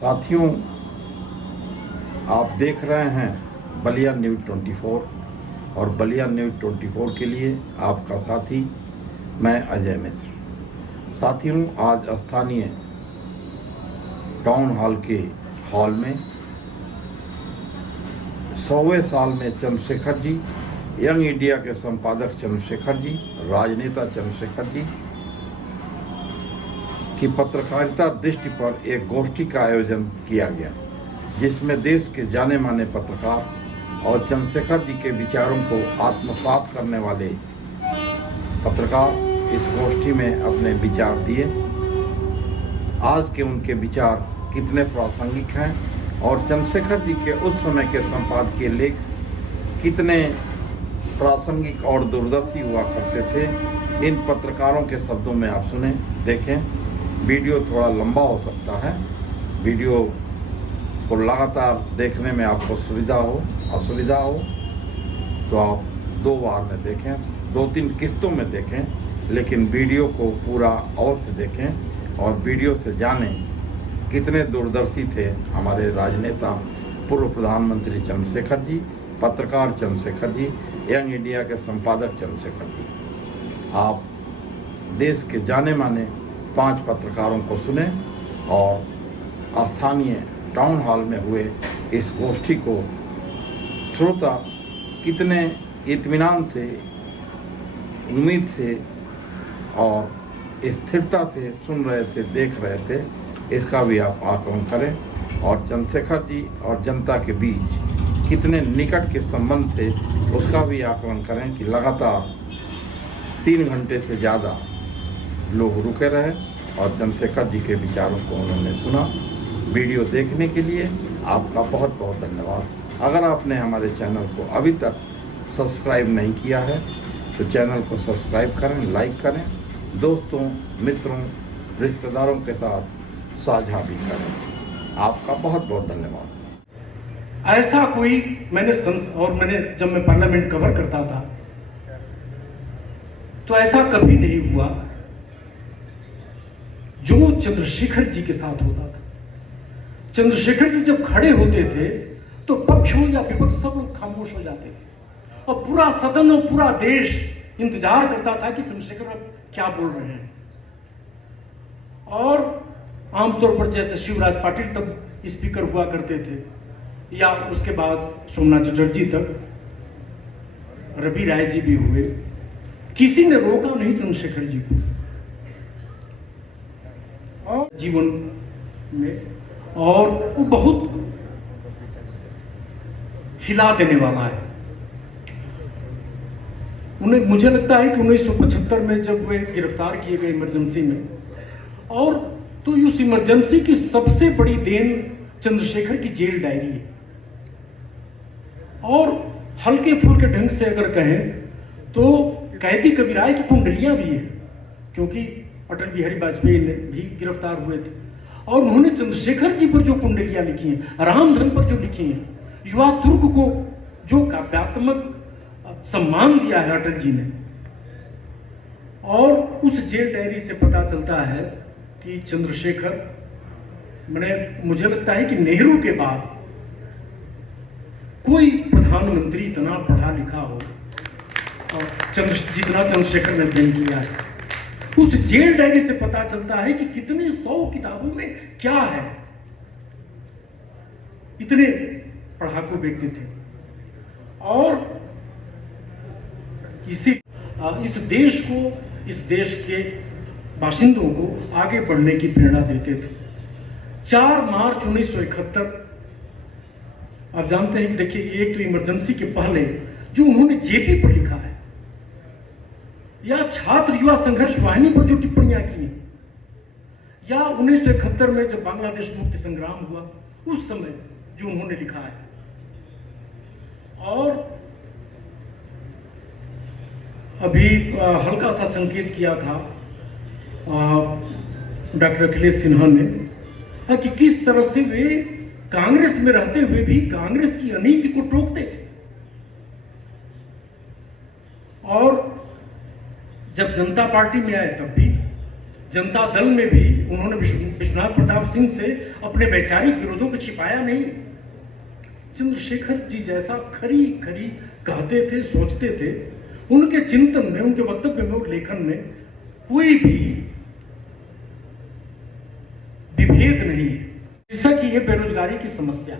साथियों, आप देख रहे हैं बलिया न्यूज़ 24 और बलिया न्यूज़ 24 के लिए आपका साथी मैं अजय मिश्र। साथियों, आज स्थानीय टाउन हॉल के हॉल में 100वें साल में चंद्रशेखर जी, यंग इंडिया के संपादक चंद्रशेखर जी, राजनेता चंद्रशेखर जी की पत्रकारिता दृष्टि पर एक गोष्ठी का आयोजन किया गया, जिसमें देश के जाने माने पत्रकार और चंद्रशेखर जी के विचारों को आत्मसात करने वाले पत्रकार इस गोष्ठी में अपने विचार दिए। आज के उनके विचार कितने प्रासंगिक हैं और चंद्रशेखर जी के उस समय के संपादकीय लेख कितने प्रासंगिक और दूरदर्शी हुआ करते थे, इन पत्रकारों के शब्दों में आप सुने, देखें। वीडियो थोड़ा लंबा हो सकता है। वीडियो को लगातार देखने में आपको असुविधा हो तो आप 2 बार में देखें, 2-3 किस्तों में देखें, लेकिन वीडियो को पूरा अवश्य देखें और वीडियो से जानें कितने दूरदर्शी थे हमारे राजनेता पूर्व प्रधानमंत्री चंद्रशेखर जी, पत्रकार चंद्रशेखर जी, यंग इंडिया के संपादक चंद्रशेखर जी। आप देश के जाने माने 5 पत्रकारों को सुने और स्थानीय टाउन हॉल में हुए इस गोष्ठी को श्रोता कितने इत्मीनान से, उम्मीद से और स्थिरता से सुन रहे थे, देख रहे थे, इसका भी आप आकलन करें। और चंद्रशेखर जी और जनता के बीच कितने निकट के संबंध थे उसका भी आकलन करें कि लगातार 3 घंटे से ज़्यादा लोग रुके रहे और चंद्रशेखर जी के विचारों को उन्होंने सुना। वीडियो देखने के लिए आपका बहुत बहुत धन्यवाद। अगर आपने हमारे चैनल को अभी तक सब्सक्राइब नहीं किया है तो चैनल को सब्सक्राइब करें, लाइक करें, दोस्तों, मित्रों, रिश्तेदारों के साथ साझा भी करें। आपका बहुत बहुत धन्यवाद। ऐसा कोई मैंने जब मैं पार्लियामेंट कवर करता था तो ऐसा कभी नहीं हुआ जो चंद्रशेखर जी के साथ होता था। चंद्रशेखर जी जब खड़े होते थे तो पक्ष हो या विपक्ष सब लोग खामोश हो जाते थे और पूरा सदन और पूरा देश इंतजार करता था कि चंद्रशेखर अब क्या बोल रहे हैं। और आमतौर पर जैसे शिवराज पाटिल तब स्पीकर हुआ करते थे या उसके बाद सोमनाथ चटर्जी तक, रवि राय जी भी हुए, किसी ने रोका नहीं चंद्रशेखर जी को। और जीवन में और वो बहुत हिला देने वाला है। मुझे लगता है कि 1975 में जब वे गिरफ्तार किए गए इमरजेंसी में, और तो उस इमरजेंसी की सबसे बड़ी देन चंद्रशेखर की जेल डायरी है। और हल्के फुल्के ढंग से अगर कहें तो कैदी कबीराय की कुंडलियां भी है, क्योंकि अटल बिहारी वाजपेयी ने भी गिरफ्तार हुए थे और उन्होंने चंद्रशेखर जी पर जो कुंडलियां लिखी हैं, रामधन पर जो लिखी हैं, युवा तुर्क को जो काव्यात्मक सम्मान दिया है अटल जी ने। और उस जेल डायरी से पता चलता है कि चंद्रशेखर, मुझे लगता है कि नेहरू के बाद कोई प्रधानमंत्री इतना पढ़ा लिखा हो और जितना चंद्रशेखर ने अध्ययन किया है। उस जेल डायरी से पता चलता है कि कितनी 100 किताबों में क्या है। इतने पढ़ाकू व्यक्ति थे और इस देश के बाशिंदों को आगे बढ़ने की प्रेरणा देते थे। 4 मार्च 1971, आप जानते हैं कि देखिए, एक तो इमरजेंसी के पहले जो उन्होंने जेपी पर लिखा है, या छात्र युवा संघर्ष वाहिनी पर जो टिप्पणियां की, या 1971 में जब बांग्लादेश मुक्ति संग्राम हुआ उस समय जो उन्होंने लिखा है। और अभी हल्का सा संकेत किया था डॉक्टर अखिलेश सिन्हा ने कि किस तरह से वे कांग्रेस में रहते हुए भी कांग्रेस की अनीति को टोकते थे, और जब जनता पार्टी में आए तब भी जनता दल में भी उन्होंने विश्वनाथ प्रताप सिंह से अपने वैचारिक विरोधों को छिपाया नहीं। चंद्रशेखर जी जैसा खरी खरी कहते थे, सोचते थे, उनके चिंतन में, उनके वक्तव्य में और लेखन में कोई भी विभेद नहीं है। जैसा कि यह बेरोजगारी की समस्या,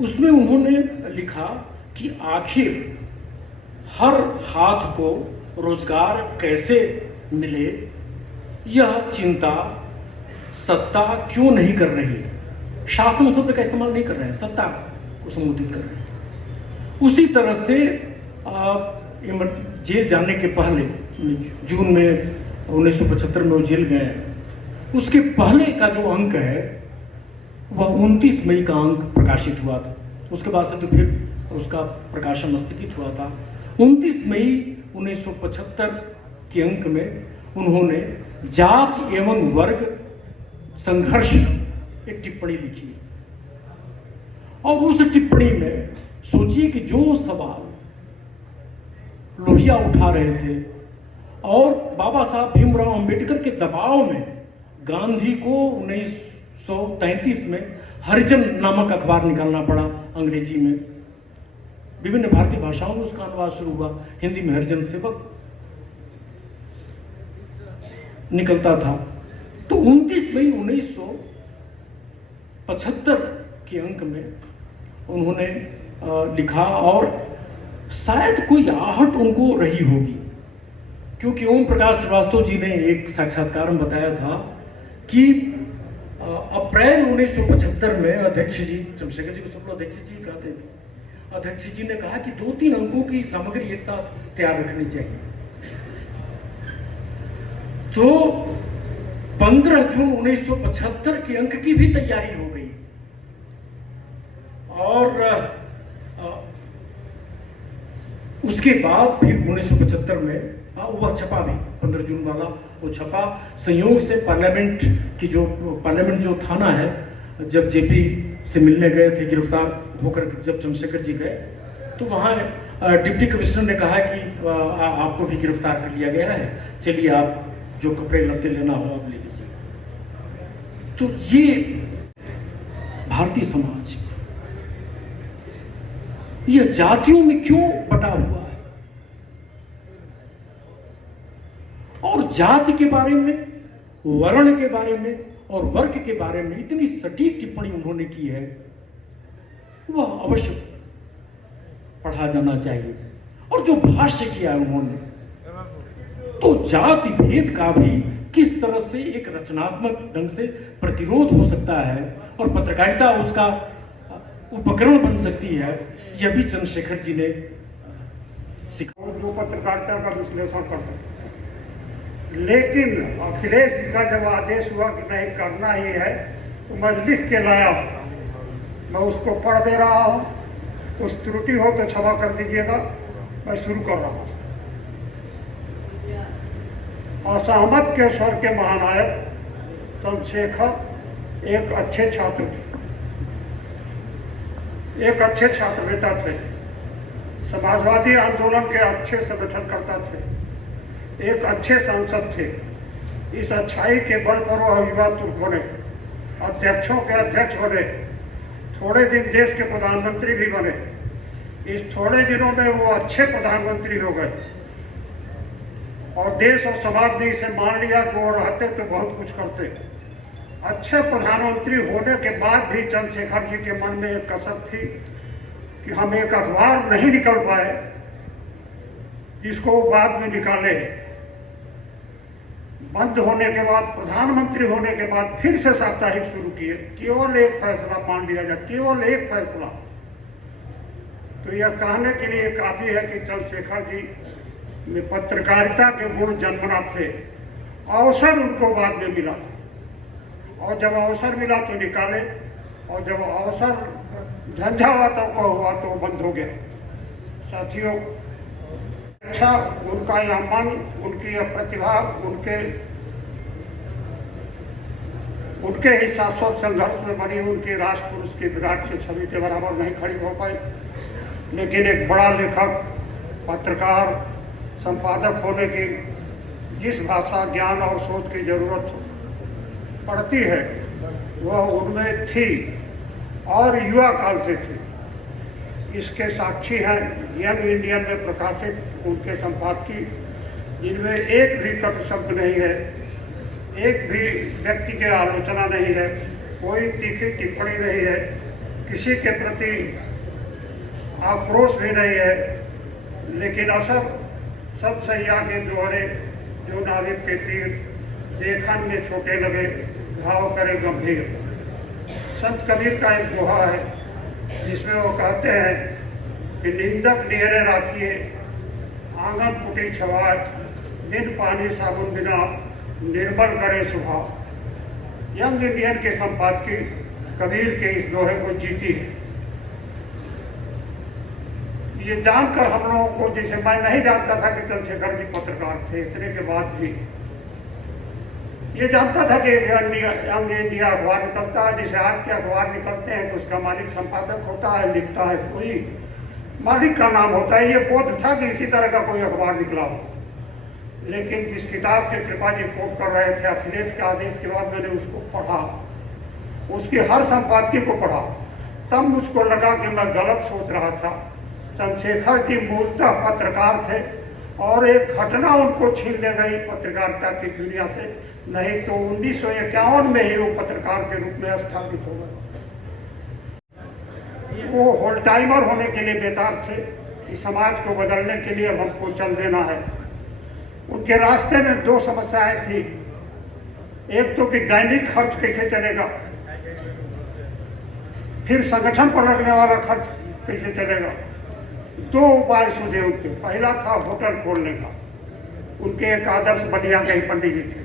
उसमें उन्होंने लिखा कि आखिर हर हाथ को रोजगार कैसे मिले, यह चिंता सत्ता क्यों नहीं कर रही। शासन शब्द का इस्तेमाल नहीं कर रहे हैं, सत्ता को संबोधित कर रहे हैं। उसी तरह से जेल जाने के पहले, जून में 1975 में वो जेल गए, उसके पहले का जो अंक है वह 29 मई का अंक प्रकाशित हुआ था। उसके बाद से तो फिर उसका प्रकाशन स्थगित हुआ था। 29 मई 1975 के अंक में उन्होंने जात एवं वर्ग संघर्ष एक टिप्पणी लिखी, और उस टिप्पणी में सोचिए कि जो सवाल लोहिया उठा रहे थे और बाबा साहब भीमराव अंबेडकर के दबाव में गांधी को 1933 में हरिजन नामक अखबार निकालना पड़ा अंग्रेजी में। विभिन्न भारतीय भाषाओं में उसका अनुवाद शुरू हुआ। हिंदी में हरिजन सेवक निकलता था। तो 29 मई 1975 के अंक में उन्होंने लिखा, और शायद कोई आहट उनको रही होगी, क्योंकि ओम प्रकाश श्रीवास्तव जी ने एक साक्षात्कार में बताया था कि अप्रैल 1975 में अध्यक्ष जी, चंद्रशेखर जी को सब लोग अध्यक्ष जी कहते थे, अध्यक्ष जी ने कहा कि 2-3 अंकों की सामग्री एक साथ तैयार रखनी चाहिए। तो 15 जून 1975 के अंक की भी तैयारी हो गई, और उसके बाद फिर 1975 में वह छपा भी, 15 जून वाला वो छपा। संयोग से पार्लियामेंट जो थाना है, जब जेपी से मिलने गए थे गिरफ्तार होकर, जब चंद्रशेखर जी गए, तो वहाँ डिप्टी कमिश्नर ने कहा कि आपको भी गिरफ्तार कर लिया गया है, चलिए आप जो कपड़े लत्ते लेना हो आप ले लीजिए। तो ये भारतीय समाज यह जातियों में क्यों बटा हुआ है, और जाति के बारे में, वर्ण के बारे में और वर्ग के बारे में इतनी सटीक टिप्पणी उन्होंने की है, वह अवश्य पढ़ा जाना चाहिए। और जो भाष्य किया है उन्होंने, तो जाति भेद का भी किस तरह से एक रचनात्मक ढंग से प्रतिरोध हो सकता है और पत्रकारिता उसका उपकरण बन सकती है, यह भी चंद्रशेखर जी ने सिखाया। जो पत्रकारिता का विश्लेषण कर सकते, लेकिन अखिलेश जी का जब आदेश हुआ कि नहीं करना ही है, तो मैं लिख के लाया हूँ, मैं उसको पढ़ दे रहा हूँ। कुछ त्रुटि हो तो क्षमा कर दीजिएगा। मैं शुरू कर रहा हूँ। असहमत के स्वर के महानायक चंद्रशेखर एक अच्छे छात्र थे, एक अच्छे छात्रनेता थे, समाजवादी आंदोलन के अच्छे संगठनकर्ता थे, एक अच्छे सांसद थे। इस अच्छाई के बल पर वह युवा तुर्क बने, अध्यक्षों के अध्यक्ष बने, थोड़े दिन देश के प्रधानमंत्री भी बने। इस थोड़े दिनों में वो अच्छे प्रधानमंत्री हो गए, और देश और समाज ने इसे मान लिया कि वो रहते तो बहुत कुछ करते। अच्छे प्रधानमंत्री होने के बाद भी चंद्रशेखर जी के मन में एक कसर थी कि हम एक अखबार नहीं निकल पाए, जिसको बाद में निकाले। बंद होने के बाद, प्रधानमंत्री होने के बाद फिर से साप्ताहिक शुरू किए। केवल एक फैसला मान लिया जाए, केवल एक फैसला। तो यह कहने के लिए काफी है कि चंद्रशेखर जी में पत्रकारिता के गुण जन्मना थे। अवसर उनको बाद में मिला था, और जब अवसर मिला तो निकाले, और जब अवसर झंझावातों का हुआ तो बंद हो गया। साथियों, अच्छा, उनका यह मन, उनकी यह प्रतिभा, उनके ही शाश्वत संघर्ष में बनी उनके राष्ट्र पुरुष की विराट की छवि के बराबर नहीं खड़ी हो पाई। लेकिन एक बड़ा लेखक, पत्रकार, संपादक होने की जिस भाषा, ज्ञान और सोच की जरूरत पड़ती है वह उनमें थी और युवा काल से थी। इसके साक्षी हैं यंग इंडियन में प्रकाशित उनके संपादकीय, जिनमें एक भी कटु शब्द नहीं है, एक भी व्यक्ति की आलोचना नहीं है, कोई तीखी टिप्पणी नहीं है, किसी के प्रति आक्रोश भी नहीं है, लेकिन असर सब सैया के दोहरे जो नाविक के तीर देखन में छोटे लगे, घाव करे गंभीर। संत कबीर का एक दोहा है जिसमें वो कहते हैं कि निंदक निहरे राखिए, आंगन पुटी छवाए, बिन पानी साबुन बिना निर्मल करे स्वभाव। यंग इंडियन के संपादकीय कबीर के इस दोहे को जीती है। ये जानकर हम लोगों को, जैसे मैं नहीं जानता था कि चंद्रशेखर जी पत्रकार थे, इतने के बाद भी ये जानता था कि यंग इंडिया अखबार निकलता है, जैसे आज के अखबार निकलते हैं तो उसका मालिक संपादक होता है, लिखता है कोई, मालिक का नाम होता है। ये बोध था कि इसी तरह का कोई अखबार निकला हो। लेकिन जिस किताब के कृपा जी कोट कर रहे थे, अखिलेश के आदेश के बाद मैंने उसको पढ़ा, उसकी हर संपादकीय को पढ़ा, तब मुझको लगा कि मैं गलत सोच रहा था। चंद्रशेखर जी मूलतः पत्रकार थे और एक घटना उनको छीनने गई पत्रकारिता की दुनिया से, नहीं तो 1951 में ही वो पत्रकार के रूप में स्थापित हो गए। वो होल टाइमर होने के लिए बेताब थे कि समाज को बदलने के लिए अब हमको चल देना है। उनके रास्ते में दो समस्याएं थी, एक तो कि दैनिक खर्च कैसे चलेगा, फिर संगठन पर लगने वाला खर्च कैसे चलेगा। दो उपाय सूझे उनके। पहला था होटल खोलने का। उनके एक आदर्श बलिया के पंडित जी थे।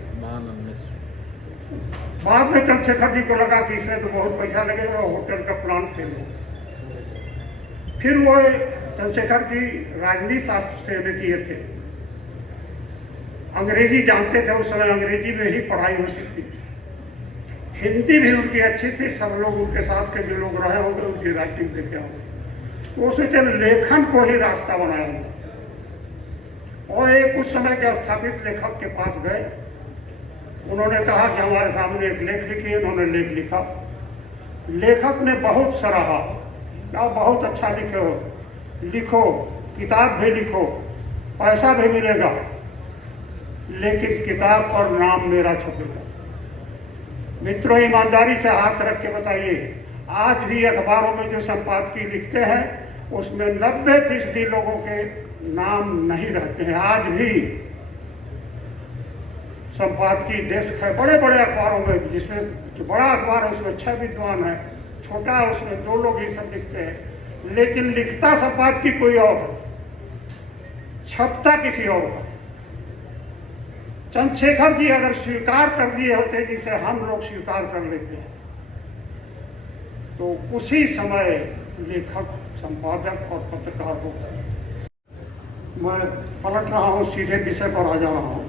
बाद में चंद्रशेखर जी को लगा कि इसमें तो बहुत पैसा लगेगा, होटल का प्लान फेल हो। फिर वो चंद्रशेखर जी राजनीति शास्त्र से एमए किए थे, अंग्रेजी जानते थे, उस समय अंग्रेजी में ही पढ़ाई होती थी, हिंदी भी उनकी अच्छी थी। सब लोग उनके साथ के जो लोग रहे होंगे उनकी राइटिंग देखे होंगे। तो सोचे लेखन को ही रास्ता बनाया और एक उस समय के स्थापित लेखक के पास गए। उन्होंने कहा कि हमारे सामने एक लेख लिखिए। उन्होंने लेख लिखा। लेखक ने बहुत सराहा, आप बहुत अच्छा लिखे हो, लिखो, किताब भी लिखो, पैसा भी मिलेगा, लेकिन किताब पर नाम मेरा छपेगा। मित्रों, ईमानदारी से हाथ रख के बताइए, आज भी अखबारों में जो संपादकीय लिखते हैं उसमें 90% लोगों के नाम नहीं रहते हैं। आज भी संपादकीय डेस्क है बड़े बड़े अखबारों में, जिसमें जो बड़ा अखबार है उसमें 6 विद्वान है, छोटा है उसमें 2 लोग ही सब लिखते हैं, लेकिन लिखता संपादकीय कोई और है, छपता किसी और का। चंद्रशेखर जी अगर स्वीकार कर दिए होते, जिसे हम लोग स्वीकार कर लेते हैं, तो उसी समय लेखक, संपादक और पत्रकार हो गए। मैं पलट रहा हूँ, सीधे विषय पर आ जा रहा हूँ।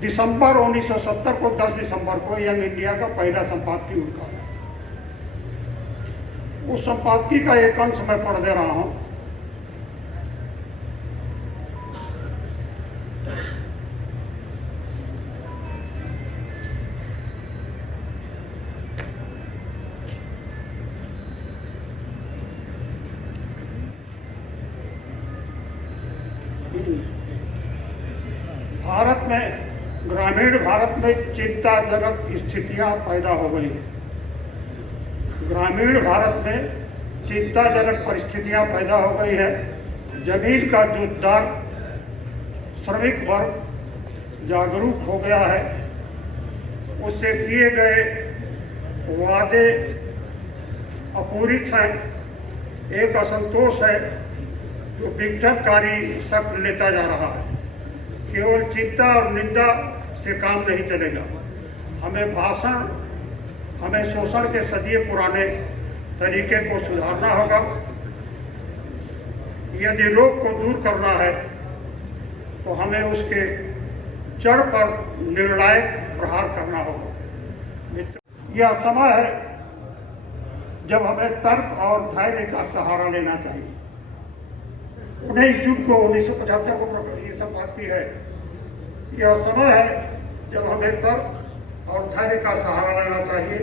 दिसंबर 1970 को 10 दिसंबर को यंग इंडिया का पहला संपादकीय उनका है। उस संपादकीय का एक अंश मैं पढ़ दे रहा हूँ। ग्रामीण भारत में चिंताजनक स्थितियां पैदा हो गई। ग्रामीण भारत में चिंताजनक परिस्थितियां पैदा हो गई है। जमीन का जोतदार श्रमिक वर्ग जागरूक हो गया है। उससे किए गए वादे अपूरित हैं। एक असंतोष है जो विघटनकारी शक्ल लेता जा रहा है। केवल चिंता और निंदा से काम नहीं चलेगा। हमें भाषण, हमें शोषण के सदियों पुराने तरीके को सुधारना होगा। यदि रोग को दूर करना है तो हमें उसके जड़ पर निर्णायक प्रहार करना होगा। यह समय है जब हमें तर्क और धैर्य का सहारा लेना चाहिए। 19 जून को 1975 को ये संपादकी है। यह समय है जब हमें तर्क और धैर्य का सहारा लेना चाहिए।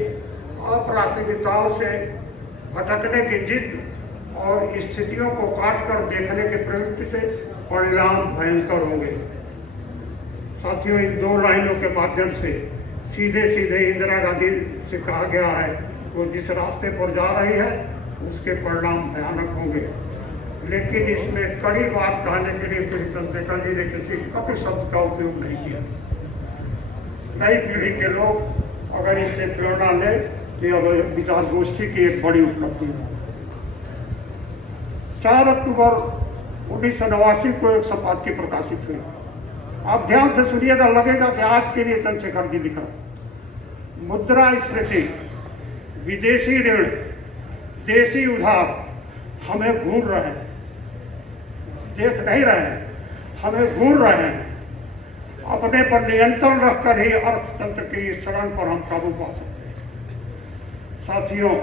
अप्रासंगिकताओं से भटकने की जिद और स्थितियों को काट कर देखने की प्रवृत्ति से परिणाम भयंकर होंगे। साथियों, इन 2 लाइनों के माध्यम से सीधे सीधे इंदिरा गांधी से कहा गया है वो जिस रास्ते पर जा रही है उसके परिणाम भयानक होंगे। लेकिन इसमें कड़ी बात कहने के लिए श्री चंद्रशेखर जी ने किसी कटु शब्द का उपयोग नहीं किया। नई पीढ़ी के लोग अगर इससे प्रेरणा ले तो यह विचार गोष्ठी की एक बड़ी उपलब्धि है। 4 अक्टूबर 1989 को एक संपादकी प्रकाशित हुई। आप ध्यान से सुनिएगा, लगेगा कि आज के लिए चंद्रशेखर जी लिखा। मुद्रास्फीति, विदेशी ऋण, देशी उधार हमें घूर रहे हैं, देख नहीं रहे हैं, हमें घूर रहे हैं। अपने पर नियंत्रण रखकर ही अर्थतंत्र की शरण पर हम काबू पा सकते हैं। साथियों,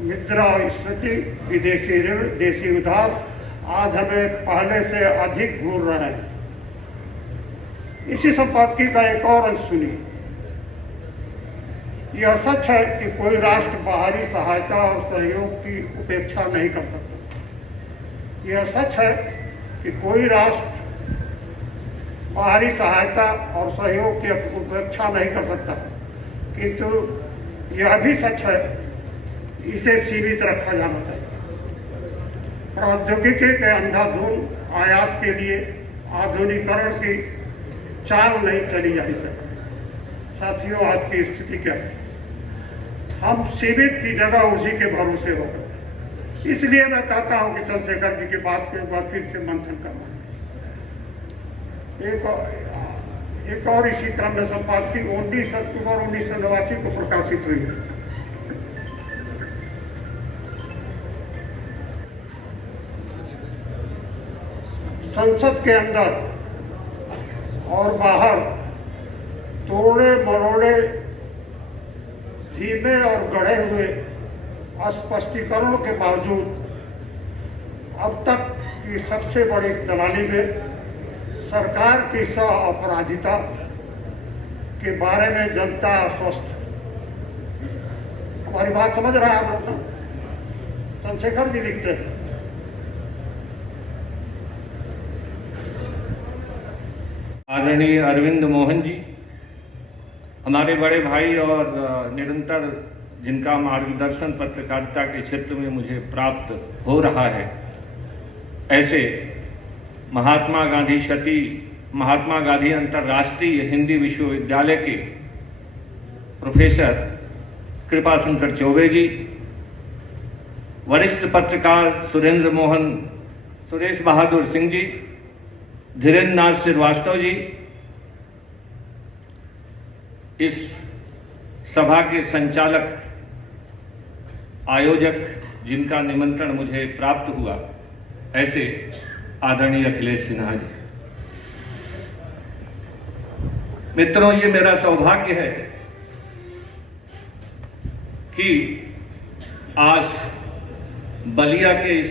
मुद्रास्फीति, विदेशी ऋण, देशी उधार आज हमें पहले से अधिक घूर रहे हैं। इसी संपादकी का एक और अंश सुनिए। यह सच है कि कोई राष्ट्र बाहरी सहायता और सहयोग की उपेक्षा नहीं कर सकता। यह सच है कि कोई राष्ट्र बाहरी सहायता और सहयोग की उपेक्षा नहीं कर सकता, किंतु यह भी सच है इसे सीमित रखा जाना चाहिए। प्रौद्योगिकी के अंधाधुंध आयात के लिए आधुनिकीकरण की चाल नहीं चली जानी चाहिए। साथियों, आज की स्थिति क्या है? हम सीमित की जगह उसी के भरोसे हो गए। इसलिए मैं कहता हूं कि चंद्रशेखर जी की बात को एक बार फिर से मंथन करना। एक और इसी क्रम में संपादकी 19 अक्टूबर 1989 को प्रकाशित हुई है। संसद के अंदर और बाहर तोड़े मरोड़े, धीमे और गढ़े हुए स्पष्टीकरणों के बावजूद अब तक की सबसे बड़ी दलाली में सरकार की सह अपराधिता के बारे में जनता आश्वस्त। हमारी बात समझ रहा है आप लोग? चंद्रशेखर जी लिखते हैं, आदरणीय अरविंद मोहन जी, हमारे बड़े भाई और निरंतर जिनका मार्गदर्शन पत्रकारिता के क्षेत्र में मुझे प्राप्त हो रहा है, ऐसे महात्मा गांधी अंतर्राष्ट्रीय हिंदी विश्वविद्यालय के प्रोफेसर कृपा शंकर चौबे जी, वरिष्ठ पत्रकार सुरेश बहादुर सिंह जी, धीरेन्द्र नाथ श्रीवास्तव जी, इस सभा के संचालक आयोजक जिनका निमंत्रण मुझे प्राप्त हुआ, ऐसे आदरणीय अखिलेश सिन्हा जी। मित्रों, ये मेरा सौभाग्य है कि आज बलिया के इस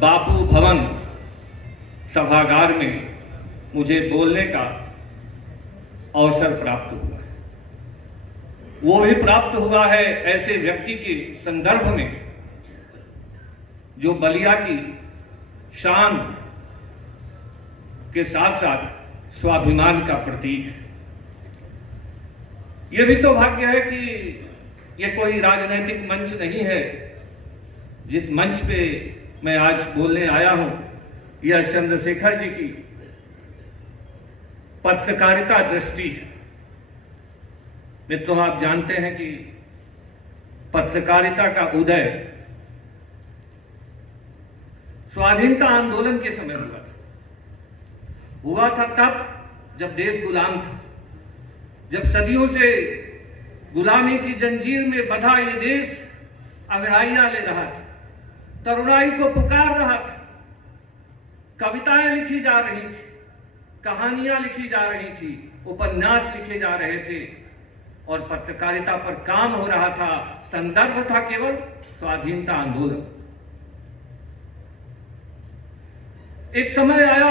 बापू भवन सभागार में मुझे बोलने का अवसर प्राप्त हुआ है। वो भी प्राप्त हुआ है ऐसे व्यक्ति के संदर्भ में जो बलिया की शान के साथ साथ स्वाभिमान का प्रतीक है। यह भी सौभाग्य है कि यह कोई राजनीतिक मंच नहीं है जिस मंच पे मैं आज बोलने आया हूं। यह चंद्रशेखर जी की पत्रकारिता दृष्टि है। मित्रों, आप जानते हैं कि पत्रकारिता का उदय स्वाधीनता आंदोलन के समय हुआ था तब जब देश गुलाम था, जब सदियों से गुलामी की जंजीर में बंधा ये देश अंगड़ाइयां ले रहा था, तरुणाई को पुकार रहा था, कविताएं लिखी जा रही थी, कहानियां लिखी जा रही थी, उपन्यास लिखे जा रहे थे और पत्रकारिता पर काम हो रहा था। संदर्भ था केवल स्वाधीनता आंदोलन। एक समय आया,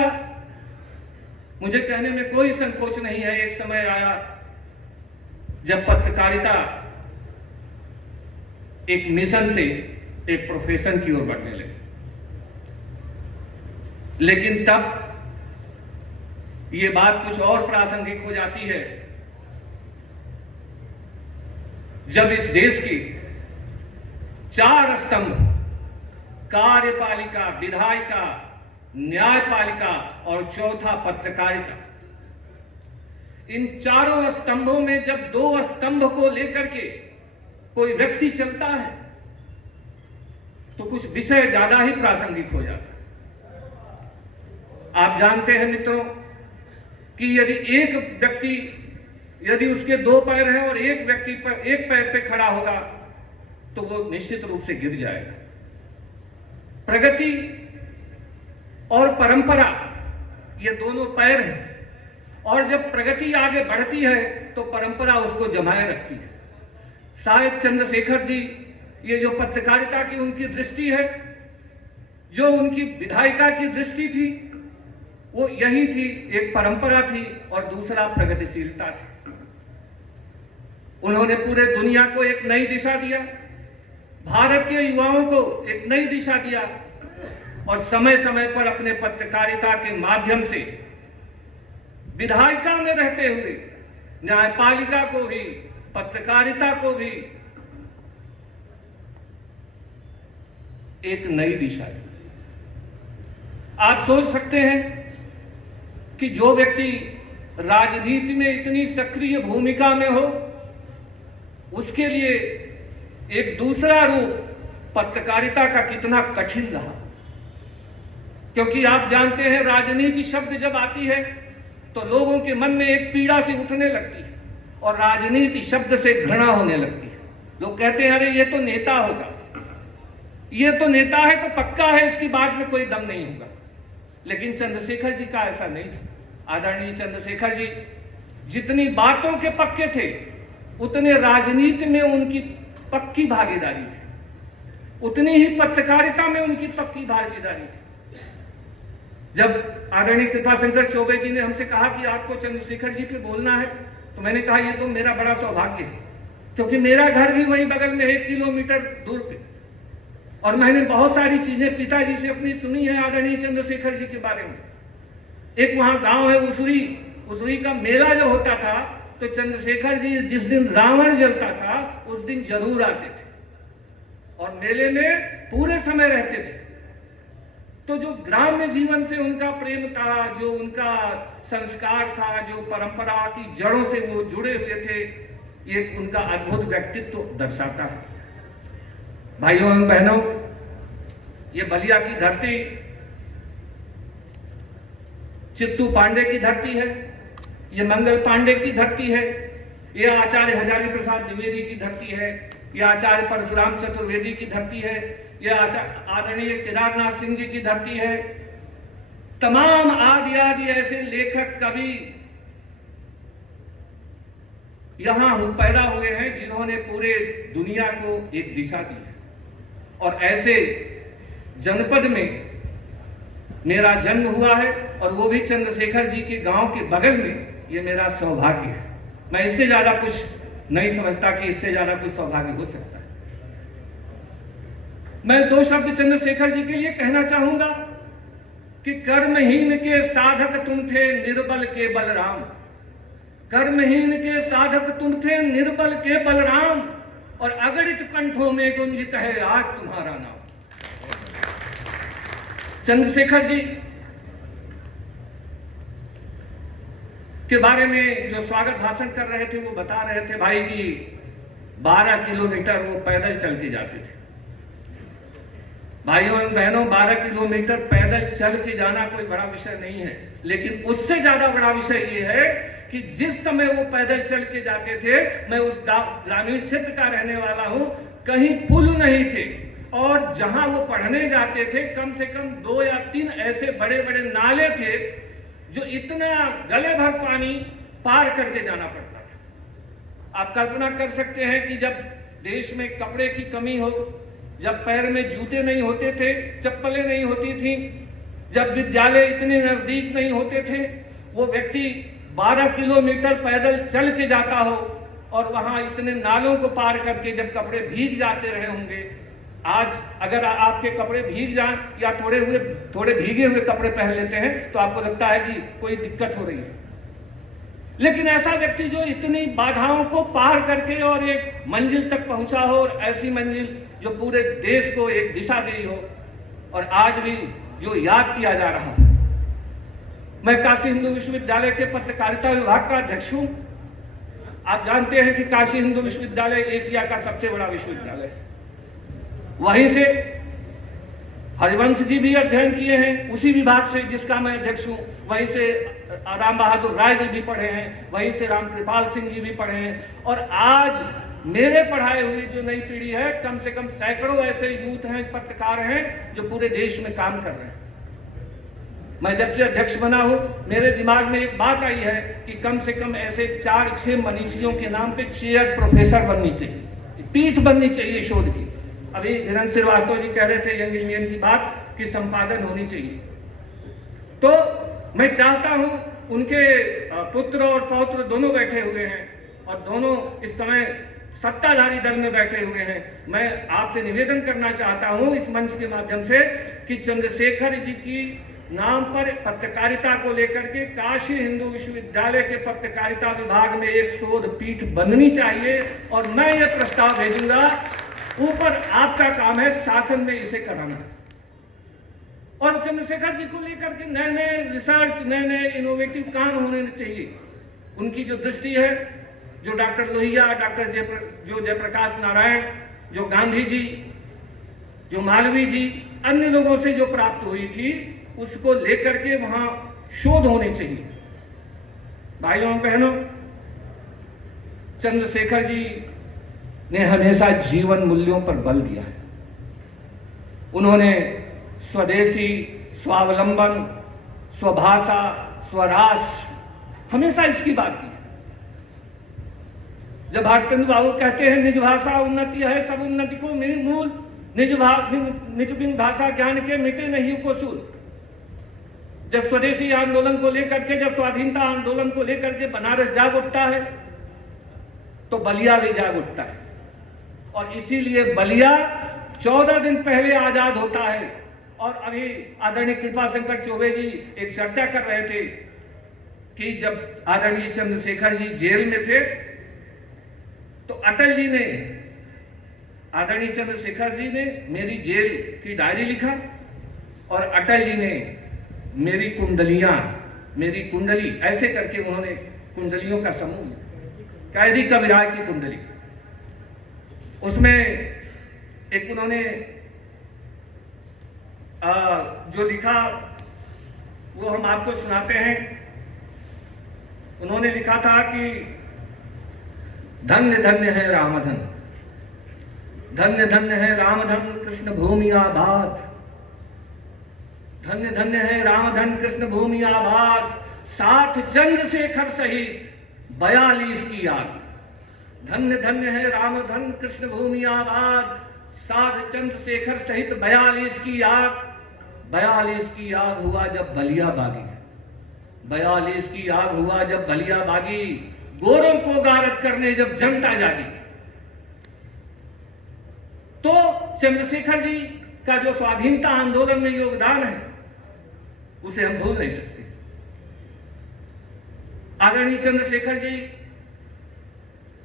मुझे कहने में कोई संकोच नहीं है, एक समय आया जब पत्रकारिता एक मिशन से एक प्रोफेशन की ओर बढ़ने लगी। लेकिन तब ये बात कुछ और प्रासंगिक हो जाती है जब इस देश की 4 स्तंभ, कार्यपालिका, विधायिका, न्यायपालिका और चौथा पत्रकारिता, इन चारों स्तंभों में जब 2 स्तंभ को लेकर के कोई व्यक्ति चलता है तो कुछ विषय ज्यादा ही प्रासंगिक हो जाता है। आप जानते हैं मित्रों कि यदि एक व्यक्ति, यदि उसके 2 पैर हैं और एक व्यक्ति पर एक पैर पे खड़ा होगा तो वो निश्चित रूप से गिर जाएगा। प्रगति और परंपरा ये दोनों पैर हैं, और जब प्रगति आगे बढ़ती है तो परंपरा उसको जमाए रखती है। शायद चंद्रशेखर जी, ये जो पत्रकारिता की उनकी दृष्टि है, जो उनकी विधायिका की दृष्टि थी, वो यही थी, एक परंपरा थी और दूसरा प्रगतिशीलता थी। उन्होंने पूरे दुनिया को एक नई दिशा दिया, भारत के युवाओं को एक नई दिशा दिया, और समय समय पर अपने पत्रकारिता के माध्यम से विधायिका में रहते हुए न्यायपालिका को भी, पत्रकारिता को भी एक नई दिशा दी। आप सोच सकते हैं कि जो व्यक्ति राजनीति में इतनी सक्रिय भूमिका में हो, उसके लिए एक दूसरा रूप पत्रकारिता का कितना कठिन रहा। क्योंकि आप जानते हैं, राजनीति शब्द जब आती है तो लोगों के मन में एक पीड़ा सी उठने लगती है और राजनीति शब्द से घृणा होने लगती है। लोग कहते हैं अरे ये तो नेता होगा, ये तो नेता है तो पक्का है, इसकी बात में कोई दम नहीं होगा। लेकिन चंद्रशेखर जी का ऐसा नहीं था। आदरणीय चंद्रशेखर जी जितनी बातों के पक्के थे, उतने राजनीति में उनकी पक्की भागीदारी थी, उतनी ही पत्रकारिता में उनकी पक्की भागीदारी थी। जब आदरणीय कृपाशंकर चौबे जी ने हमसे कहा कि आपको चंद्रशेखर जी पे बोलना है, तो मैंने कहा ये तो मेरा बड़ा सौभाग्य है, क्योंकि मेरा घर भी वहीं बगल में 1 किलोमीटर दूर पे, और मैंने बहुत सारी चीजें पिताजी से अपनी सुनी है आदरणीय चंद्रशेखर जी के बारे में। एक वहां गांव है उसरी, उसरी का मेला जब होता था तो चंद्रशेखर जी जिस दिन रावण जलता था उस दिन जरूर आते थे और मेले में पूरे समय रहते थे। तो जो ग्राम्य जीवन से उनका प्रेम था, जो उनका संस्कार था, जो परंपरा की जड़ों से वो जुड़े हुए थे, ये उनका अद्भुत व्यक्तित्व दर्शाता है। भाइयों एवं बहनों, ये बलिया की धरती चित्तू पांडे की धरती है, ये मंगल पांडे की धरती है, ये आचार्य हजारी प्रसाद द्विवेदी की धरती है, ये आचार्य परशुराम चतुर्वेदी की धरती है, ये आदरणीय केदारनाथ सिंह जी की धरती है। तमाम आदि आदि ऐसे लेखक कवि यहां पैदा हुए हैं जिन्होंने पूरे दुनिया को एक दिशा दी है। और ऐसे जनपद में मेरा जन्म हुआ है, और वो भी चंद्रशेखर जी के गांव के बगल में। ये मेरा सौभाग्य है। मैं इससे ज्यादा कुछ नहीं समझता कि इससे ज्यादा कुछ सौभाग्य हो सकता है। मैं 2 शब्द चंद्रशेखर जी के लिए कहना चाहूंगा कि कर्महीन के साधक तुम थे, निर्बल के बलराम। कर्महीन के साधक तुम थे, निर्बल के बलराम, और अगणित कंठों में गुंजित है आज तुम्हारा नाम। चंद्रशेखर जी के बारे में जो स्वागत भाषण कर रहे थे वो बता रहे थे भाई कि 12 किलोमीटर वो पैदल चल के जाते थे। भाइयों एवं बहनों, 12 किलोमीटर पैदल चल के जाना कोई बड़ा विषय नहीं है, लेकिन उससे ज्यादा बड़ा विषय ये है कि जिस समय वो पैदल चल के जाते थे, मैं उस ग्रामीण क्षेत्र का रहने वाला हूं, कहीं पुल नहीं थे, और जहां वो पढ़ने जाते थे कम से कम 2 या 3 ऐसे बड़े बड़े नाले थे जो इतना गले भर पानी पार करके जाना पड़ता था। आप कल्पना कर सकते हैं कि जब देश में कपड़े की कमी हो, जब पैर में जूते नहीं होते थे, चप्पलें नहीं होती थी, जब विद्यालय इतने नजदीक नहीं होते थे, वो व्यक्ति 12 किलोमीटर पैदल चल के जाता हो और वहां इतने नालों को पार करके जब कपड़े भीग जाते रहे होंगे। आज अगर आपके कपड़े भीग जाएं या थोड़े भीगे हुए कपड़े पहन लेते हैं तो आपको लगता है कि कोई दिक्कत हो रही है, लेकिन ऐसा व्यक्ति जो इतनी बाधाओं को पार करके और एक मंजिल तक पहुंचा हो, और ऐसी मंजिल जो पूरे देश को एक दिशा दी हो, और आज भी जो याद किया जा रहा है। मैं काशी हिंदू विश्वविद्यालय के पत्रकारिता विभाग का अध्यक्ष हूं। आप जानते हैं कि काशी हिंदू विश्वविद्यालय एशिया का सबसे बड़ा विश्वविद्यालय है। वहीं से हरिवंश जी भी अध्ययन किए हैं उसी विभाग से जिसका मैं अध्यक्ष हूं। वहीं से राम बहादुर राय जी भी पढ़े हैं, वहीं से राम कृपाल सिंह जी भी पढ़े हैं, और आज मेरे पढ़ाए हुए जो नई पीढ़ी है, कम से कम सैकड़ों ऐसे यूथ हैं, पत्रकार हैं जो पूरे देश में काम कर रहे हैं। मैं जब से अध्यक्ष बना हूं, मेरे दिमाग में एक बात आई है कि कम से कम ऐसे 4-6 मनीषियों के नाम पे चेयर प्रोफेसर बननी चाहिए, पीठ बननी चाहिए शोध की। अभी धीरेन्द्र श्रीवास्तव जी कह रहे थे यंग इंडियन की बात कि संपादन होनी चाहिए। तो मैं चाहता हूं, उनके पुत्र और पौत्र दोनों बैठे हुए हैं और दोनों इस समय सत्ताधारी दल में बैठे हुए हैं। मैं आपसे निवेदन करना चाहता हूं इस मंच के माध्यम से कि चंद्रशेखर जी की नाम पर पत्रकारिता को लेकर के काशी हिंदू विश्वविद्यालय के पत्रकारिता विभाग में एक शोध पीठ बननी चाहिए, और मैं ये प्रस्ताव भेजूंगा। ऊपर आपका काम है शासन में इसे कराना, और चंद्रशेखर जी को लेकर के नए नए रिसर्च, नए नए इनोवेटिव काम होने चाहिए। उनकी जो दृष्टि है, जो डॉक्टर लोहिया, डॉक्टर जयप्रकाश नारायण, जो गांधी जी, जो मालवीय जी, अन्य लोगों से जो प्राप्त हुई थी, उसको लेकर के वहां शोध होने चाहिए। भाइयों बहनों, चंद्रशेखर जी ने हमेशा जीवन मूल्यों पर बल दिया है। उन्होंने स्वदेशी, स्वावलंबन, स्वभाषा, स्वराष्ट्र, हमेशा इसकी बात की। जब भारतेंद्र बाबू कहते हैं निज भाषा उन्नति है सब उन्नति को मूल, निज बिन भाषा ज्ञान के मिटे नहीं को सूल। जब स्वदेशी आंदोलन को लेकर के, जब स्वाधीनता आंदोलन को लेकर के बनारस जाग उठता है तो बलिया भी जाग उठता है, और इसीलिए बलिया 14 दिन पहले आजाद होता है। और अभी आदरणीय कृपा शंकर चौबे जी एक चर्चा कर रहे थे कि जब आदरणीय चंद्रशेखर जी जेल में थे तो अटल जी ने, आदरणीय चंद्रशेखर जी ने मेरी जेल की डायरी लिखा, और अटल जी ने मेरी कुंडलियां, मेरी कुंडली, ऐसे करके उन्होंने कुंडलियों का समूह, कैदी कविराज की कुंडली, उसमें एक उन्होंने जो लिखा वो हम आपको सुनाते हैं। उन्होंने लिखा था कि धन्य धन्य है रामधन, धन्य धन्य है रामधन कृष्ण भूमि आबाद, धन्य धन्य है रामधन कृष्ण भूमि आबाद, साथ चंद्रशेखर सहित 42 की आग। धन्य धन्य है रामधन कृष्ण भूमि आबाद, साथ चंद्रशेखर सहित 42 की आग। 42 की आग हुआ जब बलिया बागी, 42 की आग हुआ जब बलिया बागी, गोरों को गारद करने जब जनता जागी। तो चंद्रशेखर जी का जो स्वाधीनता आंदोलन में योगदान है उसे हम भूल नहीं सकते। आदरणीय चंद्रशेखर जी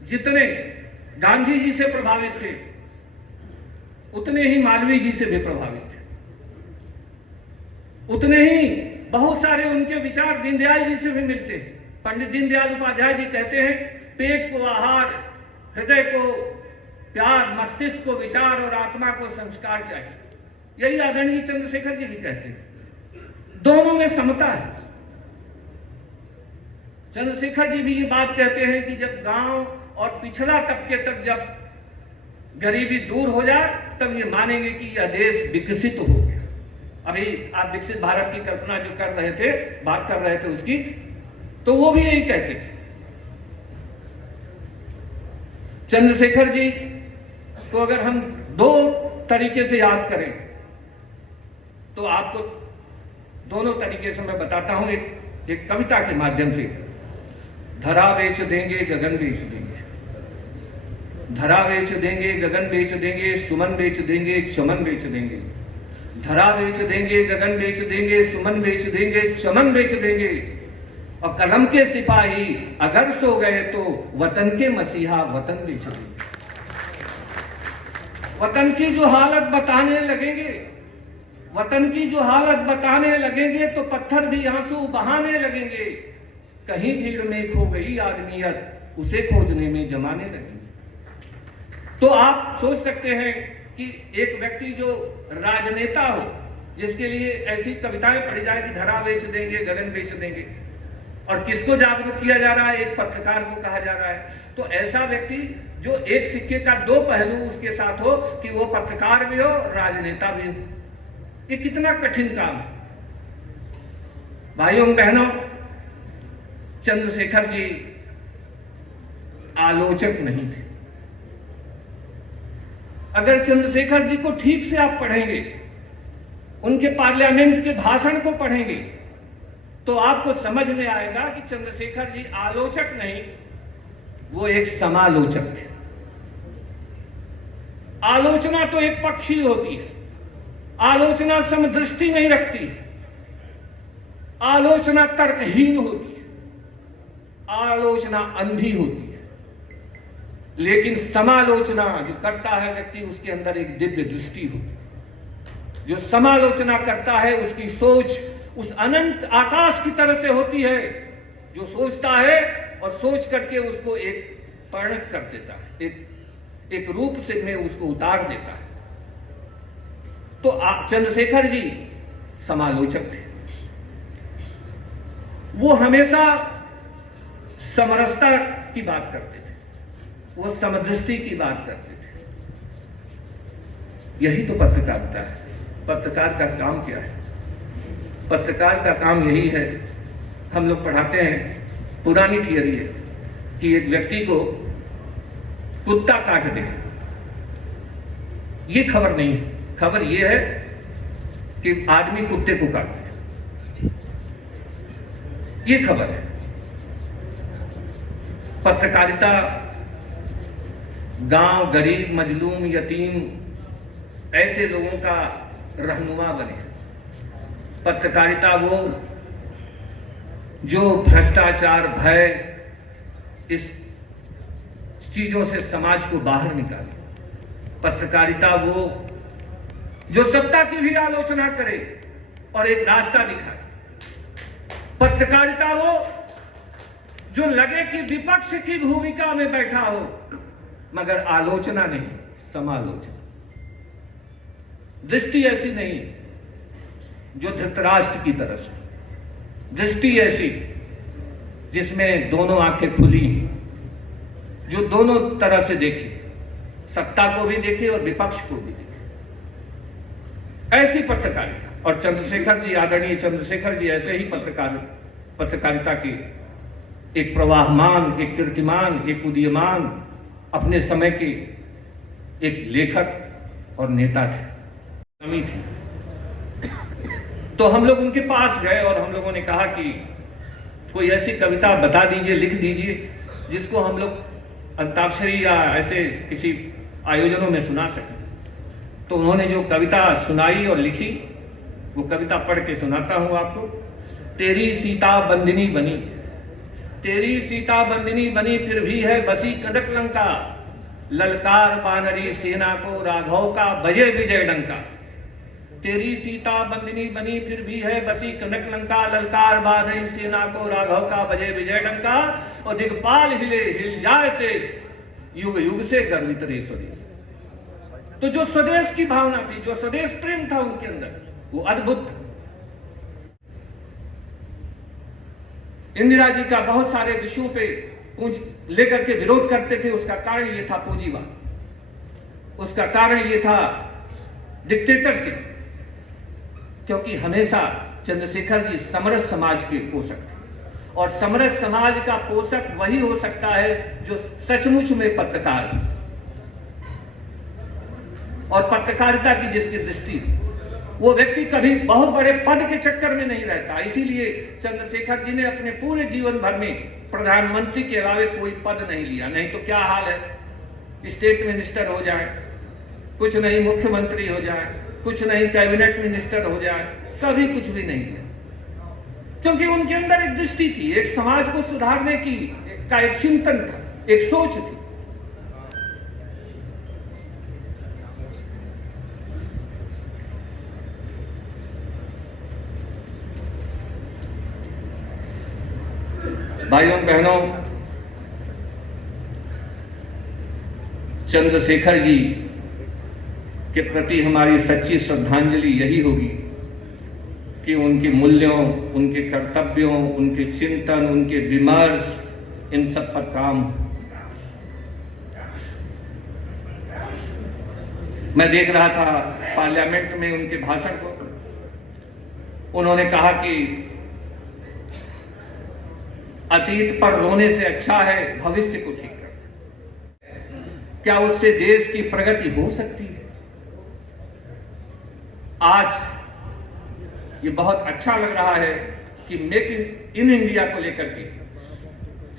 जितने गांधी जी से प्रभावित थे उतने ही मालवीय जी से भी प्रभावित थे, उतने ही बहुत सारे उनके विचार दीनदयाल जी से भी मिलते हैं। पंडित दीनदयाल उपाध्याय जी कहते हैं, पेट को आहार, हृदय को प्यार, मस्तिष्क को विचार और आत्मा को संस्कार चाहिए। यही आदरणीय चंद्रशेखर जी भी कहते हैं। दोनों में समता है। चंद्रशेखर जी भी ये बात कहते हैं कि जब गांव और पिछड़ा तबके तक जब गरीबी दूर हो जाए तब ये मानेंगे कि यह देश विकसित हो गया। अभी आप विकसित भारत की कल्पना जो कर रहे थे, बात कर रहे थे उसकी, तो वो भी यही कहते थे। चंद्रशेखर जी को अगर हम दो तरीके से याद करें तो आपको दोनों तरीके से मैं बताता हूं, एक कविता के माध्यम से। धरा बेच देंगे, गगन बेच देंगे, धरा बेच देंगे, गगन बेच देंगे, सुमन बेच देंगे, चमन बेच देंगे। धरा बेच देंगे, गगन बेच देंगे, सुमन बेच देंगे, चमन बेच देंगे। और कलम के सिपाही अगर सो गए तो वतन के मसीहा वतन बेच देंगे। वतन की जो हालत बताने लगेंगे, वतन की जो हालत बताने लगेंगे तो पत्थर भी आंसू बहाने लगेंगे। कहीं भीड़ में खो गई आदमियत, उसे खोजने में जमाने लगेंगे। तो आप सोच सकते हैं कि एक व्यक्ति जो राजनेता हो, जिसके लिए ऐसी कविताएं पढ़ी जाए कि धरा बेच देंगे, गगन बेच देंगे, और किसको जागरूक किया जा रहा है? एक पत्रकार को कहा जा रहा है। तो ऐसा व्यक्ति जो एक सिक्के का दो पहलू उसके साथ हो, कि वो पत्रकार भी हो, राजनेता भी हो, ये कितना कठिन काम है। भाइयों बहनों, चंद्रशेखर जी आलोचक नहीं थे। अगर चंद्रशेखर जी को ठीक से आप पढ़ेंगे, उनके पार्लियामेंट के भाषण को पढ़ेंगे, तो आपको समझ में आएगा कि चंद्रशेखर जी आलोचक नहीं, वो एक समालोचक थे। आलोचना तो एक पक्षी होती है, आलोचना समदृष्टि नहीं रखती है, आलोचना तर्कहीन होती है, आलोचना अंधी होती है। लेकिन समालोचना जो करता है व्यक्ति, उसके अंदर एक दिव्य दृष्टि होती है। जो समालोचना करता है उसकी सोच उस अनंत आकाश की तरह से होती है, जो सोचता है और सोच करके उसको एक परिणत कर देता है, एक रूप से में उसको उतार देता है। तो चंद्रशेखर जी समालोचक थे। वो हमेशा समरसता की बात करते थे, वो समदृष्टि की बात करते थे। यही तो पत्रकारिता है। पत्रकार का काम क्या है? पत्रकार का काम यही है, हम लोग पढ़ाते हैं, पुरानी थियरी है कि एक व्यक्ति को कुत्ता काट दे। ये खबर नहीं है, खबर ये है कि आदमी कुत्ते को काट दे, ये खबर है। पत्रकारिता गांव, गरीब, मजलूम, यतीम ऐसे लोगों का रहनुमा बने। पत्रकारिता वो जो भ्रष्टाचार, भय, इस चीजों से समाज को बाहर निकाले। पत्रकारिता वो जो सत्ता की भी आलोचना करे और एक रास्ता दिखाए। पत्रकारिता वो जो लगे कि विपक्ष की भूमिका में बैठा हो, मगर आलोचना नहीं, समालोचना। दृष्टि ऐसी नहीं जो धृतराष्ट्र की तरह से, दृष्टि ऐसी जिसमें दोनों आंखें खुली, जो दोनों तरह से देखे, सत्ता को भी देखे और विपक्ष को भी देखे, ऐसी पत्रकारिता। और चंद्रशेखर जी, आदरणीय चंद्रशेखर जी ऐसे ही पत्रकारिता के एक प्रवाहमान, एक कीर्तिमान, एक उदीयमान, अपने समय के एक लेखक और नेता थे, कमी थी। तो हम लोग उनके पास गए और हम लोगों ने कहा कि कोई ऐसी कविता बता दीजिए, लिख दीजिए, जिसको हम लोग अंताक्षरी या ऐसे किसी आयोजनों में सुना सकें। तो उन्होंने जो कविता सुनाई और लिखी, वो कविता पढ़ के सुनाता हूं आपको। तेरी सीता बंदिनी बनी, तेरी सीता बंदिनी बनी, फिर भी है बसी कनक लंका, ललकार बानरी सेना को राघव का बजे विजय डंका। तेरी सीता बंदिनी बनी, फिर भी है बसी कनक लंका, ललकार बानरी सेना को राघव का बजे विजय डंका। और दिग्पाल हिले, हिल जाए से युग युग से गर्वित रे स्वदेश। तो जो स्वदेश की भावना थी, जो स्वदेश प्रेम था उनके अंदर, वो अद्भुत था। इंदिरा जी का बहुत सारे विषयों पे लेकर के विरोध करते थे। उसका कारण ये था पूंजीवाद, उसका कारण ये था डिक्टेटरशिप, क्योंकि हमेशा चंद्रशेखर जी समरस समाज के पोषक थे। और समरस समाज का पोषक वही हो सकता है जो सचमुच में पत्रकार है और पत्रकारिता की जिसकी दृष्टि। वो व्यक्ति कभी बहुत बड़े पद के चक्कर में नहीं रहता। इसीलिए चंद्रशेखर जी ने अपने पूरे जीवन भर में प्रधानमंत्री के अलावे कोई पद नहीं लिया। नहीं तो क्या हाल है, स्टेट मिनिस्टर हो जाए, कुछ नहीं मुख्यमंत्री हो जाए, कुछ नहीं कैबिनेट मिनिस्टर हो जाए, कभी कुछ भी नहीं है। क्योंकि उनके अंदर एक दृष्टि थी, एक समाज को सुधारने की का एक चिंतन था, एक सोच थी। भाइयों बहनों, चंद्रशेखर जी के प्रति हमारी सच्ची श्रद्धांजलि यही होगी कि उनके मूल्यों, उनके कर्तव्यों, उनके चिंतन, उनके विमर्श, इन सब पर काम। मैं देख रहा था पार्लियामेंट में उनके भाषण को, उन्होंने कहा कि अतीत पर रोने से अच्छा है भविष्य को ठीक करना। क्या उससे देश की प्रगति हो सकती है? आज ये बहुत अच्छा लग रहा है कि मेक इन इंडिया को लेकर के,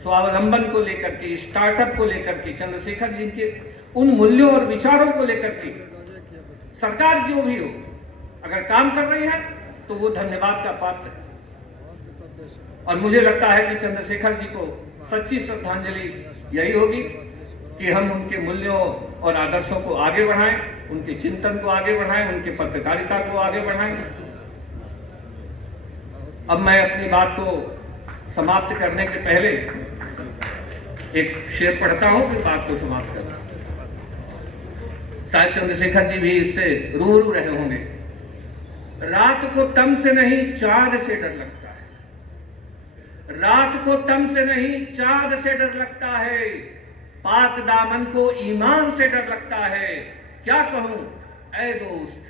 स्वावलंबन को लेकर के, स्टार्टअप को लेकर के, चंद्रशेखर जी के उन मूल्यों और विचारों को लेकर के सरकार जो भी हो अगर काम कर रही है तो वो धन्यवाद का पात्र है। और मुझे लगता है कि चंद्रशेखर जी को सच्ची श्रद्धांजलि यही होगी कि हम उनके मूल्यों और आदर्शों को आगे बढ़ाएं, उनके चिंतन को आगे बढ़ाएं, उनके पत्रकारिता को आगे बढ़ाएं। अब मैं अपनी बात को समाप्त करने के पहले एक शेर पढ़ता हूं, फिर बात को समाप्त करता हूं। शायद चंद्रशेखर जी भी इससे रूबरू रहे होंगे। रात को तम से नहीं चांद से डर लगता है, रात को तम से नहीं चांद से डर लगता है, पाक दामन को ईमान से डर लगता है। क्या कहूं ऐ दोस्त,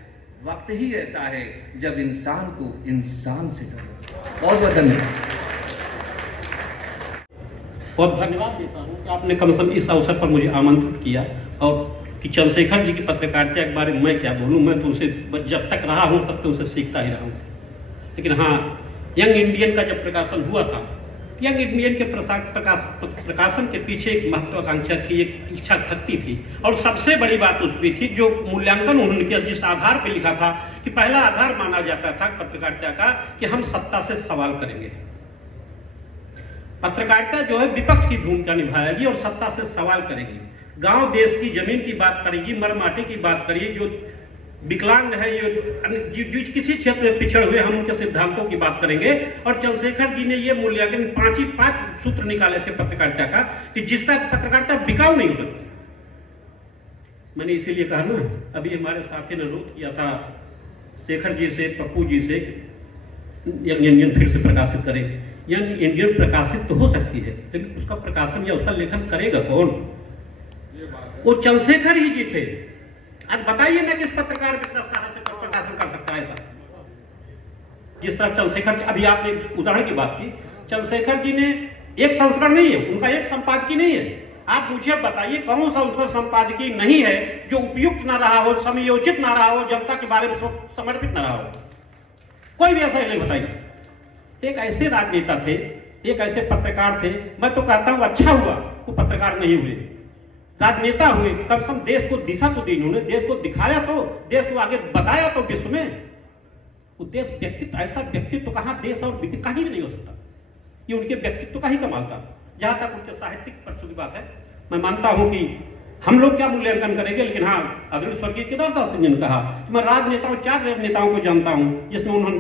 वक्त ही ऐसा है जब इंसान को इंसान से डर लगता है। बहुत बहुत धन्यवाद। बहुत धन्यवाद देता हूं कि आपने कम से कम इस अवसर पर मुझे आमंत्रित किया। और कि चंद्रशेखर जी की पत्रकारिता के बारे में मैं क्या बोलूं, मैं तो उनसे जब तक रहा हूं तब तो उनसे सीखता ही रहा हूं। लेकिन हाँ, यंग इंडियन का जब प्रकाशन हुआ था, यंग इंडियन के प्रकाशन के पीछे एक महत्वाकांक्षा थी, एक इच्छा शक्ति थी। और सबसे बड़ी बात उसमें थी जो मूल्यांकन उन्होंने किया, जिस आधार पर लिखा था कि पहला आधार माना जाता था पत्रकारिता का कि हम सत्ता से सवाल करेंगे। पत्रकारिता जो है विपक्ष की भूमिका निभाएगी और सत्ता से सवाल करेगी। गांव देश की जमीन की बात करेगी, मर माटी की बात करेगी, जो विकलांग है, जो किसी क्षेत्र में पिछड़ हुए, हम उनके सिद्धांतों की बात करेंगे। और चंद्रशेखर जी ने ये मूल्यांकन 5 सूत्र निकाले थे पत्रकारिता का कि जिसका पत्रकारिता बिकाऊ नहीं हो सकती। मैंने इसीलिए कहा ना, अभी हमारे साथी ने अनुरोध किया था शेखर जी से, पप्पू जी से, यंग इंडियन फिर से प्रकाशित करें। यंग इंडियन प्रकाशित तो हो सकती है, लेकिन उसका प्रकाशन या उसका लेखन करेगा कौन? वो चंद्रशेखर ही जी थे। आज बताइए ना कि इस पत्रकार कितना साहस से प्रकाशन कर सकता है ऐसा, जिस तरह चंद्रशेखर, अभी आपने उदाहरण की बात की, चंद्रशेखर जी ने एक संस्करण नहीं है, उनका एक संपादकीय नहीं है। आप मुझे बताइए कौन सा उसका संपादकीय नहीं है जो उपयुक्त ना रहा हो, समयोचित ना रहा हो, जनता के बारे में समर्पित ना रहा हो। कोई भी ऐसा नहीं बताइए। एक ऐसे राजनेता थे, एक ऐसे पत्रकार थे, मैं तो कहता हूं अच्छा हुआ वो पत्रकार नहीं हुए, राजनेता हुए। कम से कम देश को दिशा तो दी उन्होंने, देश को दिखाया तो, देश को आगे बताया तो विश्व में। वो देश व्यक्तित्व, ऐसा व्यक्तित्व कहां देश और कहीं भी नहीं हो सकता। ये उनके व्यक्तित्व का ही कमाल था। जहां तक उनके साहित्यिक पक्ष की बात है, मैं मानता हूं कि हम लोग क्या मूल्यांकन करेंगे, लेकिन हाँ, आदरणीय स्वर्गीय केदारदास सिंह जी ने कहा कि मैं राजनेताओं, 4 राजनेताओं को जानता हूं, जिसमें उन्होंने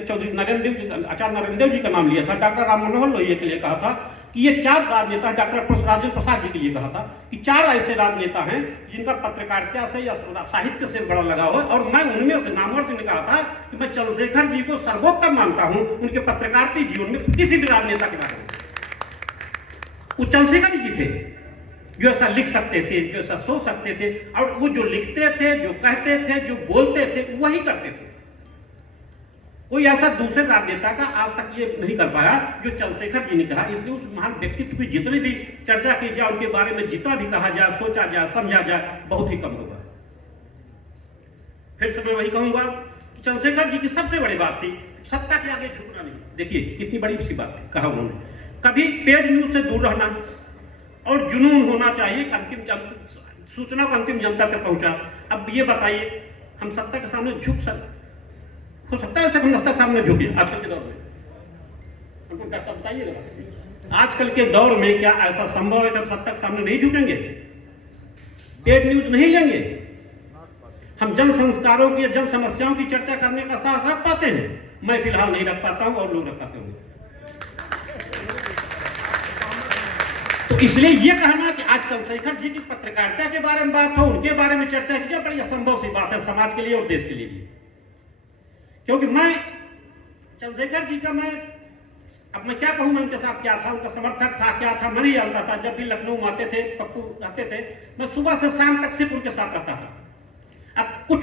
आचार्य नरेंद्र देव जी का नाम लिया था, डॉक्टर राम मनोहर लोहिया के लिए कहा था कि ये 4 राजनेता, डॉक्टर राजेंद्र प्रसाद जी के लिए कहा था कि 4 ऐसे राजनेता हैं जिनका पत्रकारिता से या साहित्य से बड़ा लगाव है। और मैं उनमें से नामवर सिंह ने कहा था कि मैं चंद्रशेखर जी को सर्वोत्तम मानता हूं उनके पत्रकारिता जीवन में किसी भी राजनेता के बारे में। वो चंद्रशेखर जी थे जो ऐसा लिख सकते थे, जो ऐसा सोच सकते थे, और वो जो लिखते थे, जो कहते थे, जो बोलते थे, वही करते थे। कोई ऐसा दूसरे राजनेता का आज तक ये नहीं कर पाया जो चंद्रशेखर जी ने कहा। इसलिए उस महान व्यक्तित्व की जितनी भी चर्चा की जाए, उनके बारे में जितना भी कहा जाए, सोचा जाए, समझा जाए, बहुत ही कम होगा। फिर से मैं वही कहूंगा चंद्रशेखर जी की सबसे बड़ी बात थी सत्ता के आगे झुकना नहीं। देखिए कितनी बड़ी सी बात थी, कहा उन्होंने, कभी पेड न्यूज से दूर रहना और जुनून होना चाहिए कि सूचना को अंतिम जनता तक पहुंचा। अब ये बताइए, हम सत्ता के सामने झुक हो सकता है हम सत्ता के सामने झुके आजकल के दौर में? हमको बताइएगा, आजकल के दौर में क्या ऐसा संभव है कि हम सत्ता के सामने नहीं झुकेंगे, पेड न्यूज नहीं लेंगे? हम जन संस्कारों की, जन समस्याओं की चर्चा करने का साहस रख पाते हैं? मैं फिलहाल नहीं रख पाता हूं और लोग रख पाते होंगे। तो इसलिए यह कहना कि आज चंद्रशेखर जी की पत्रकारिता के बारे में बात हो, उनके बारे में चर्चा की जाए, बड़ी असंभव सी बात है समाज के लिए और देश के लिए भी। क्योंकि मैं चंद्रशेखर जी का अब मैं क्या कहूं, मैं उनके साथ क्या था, उनका समर्थक था, क्या था, मैं नहीं जानता था। जब भी लखनऊ में आते थे, पप्पू आते थे, मैं सुबह से शाम तक सिर्फ उनके साथ रहता था। अब कुछ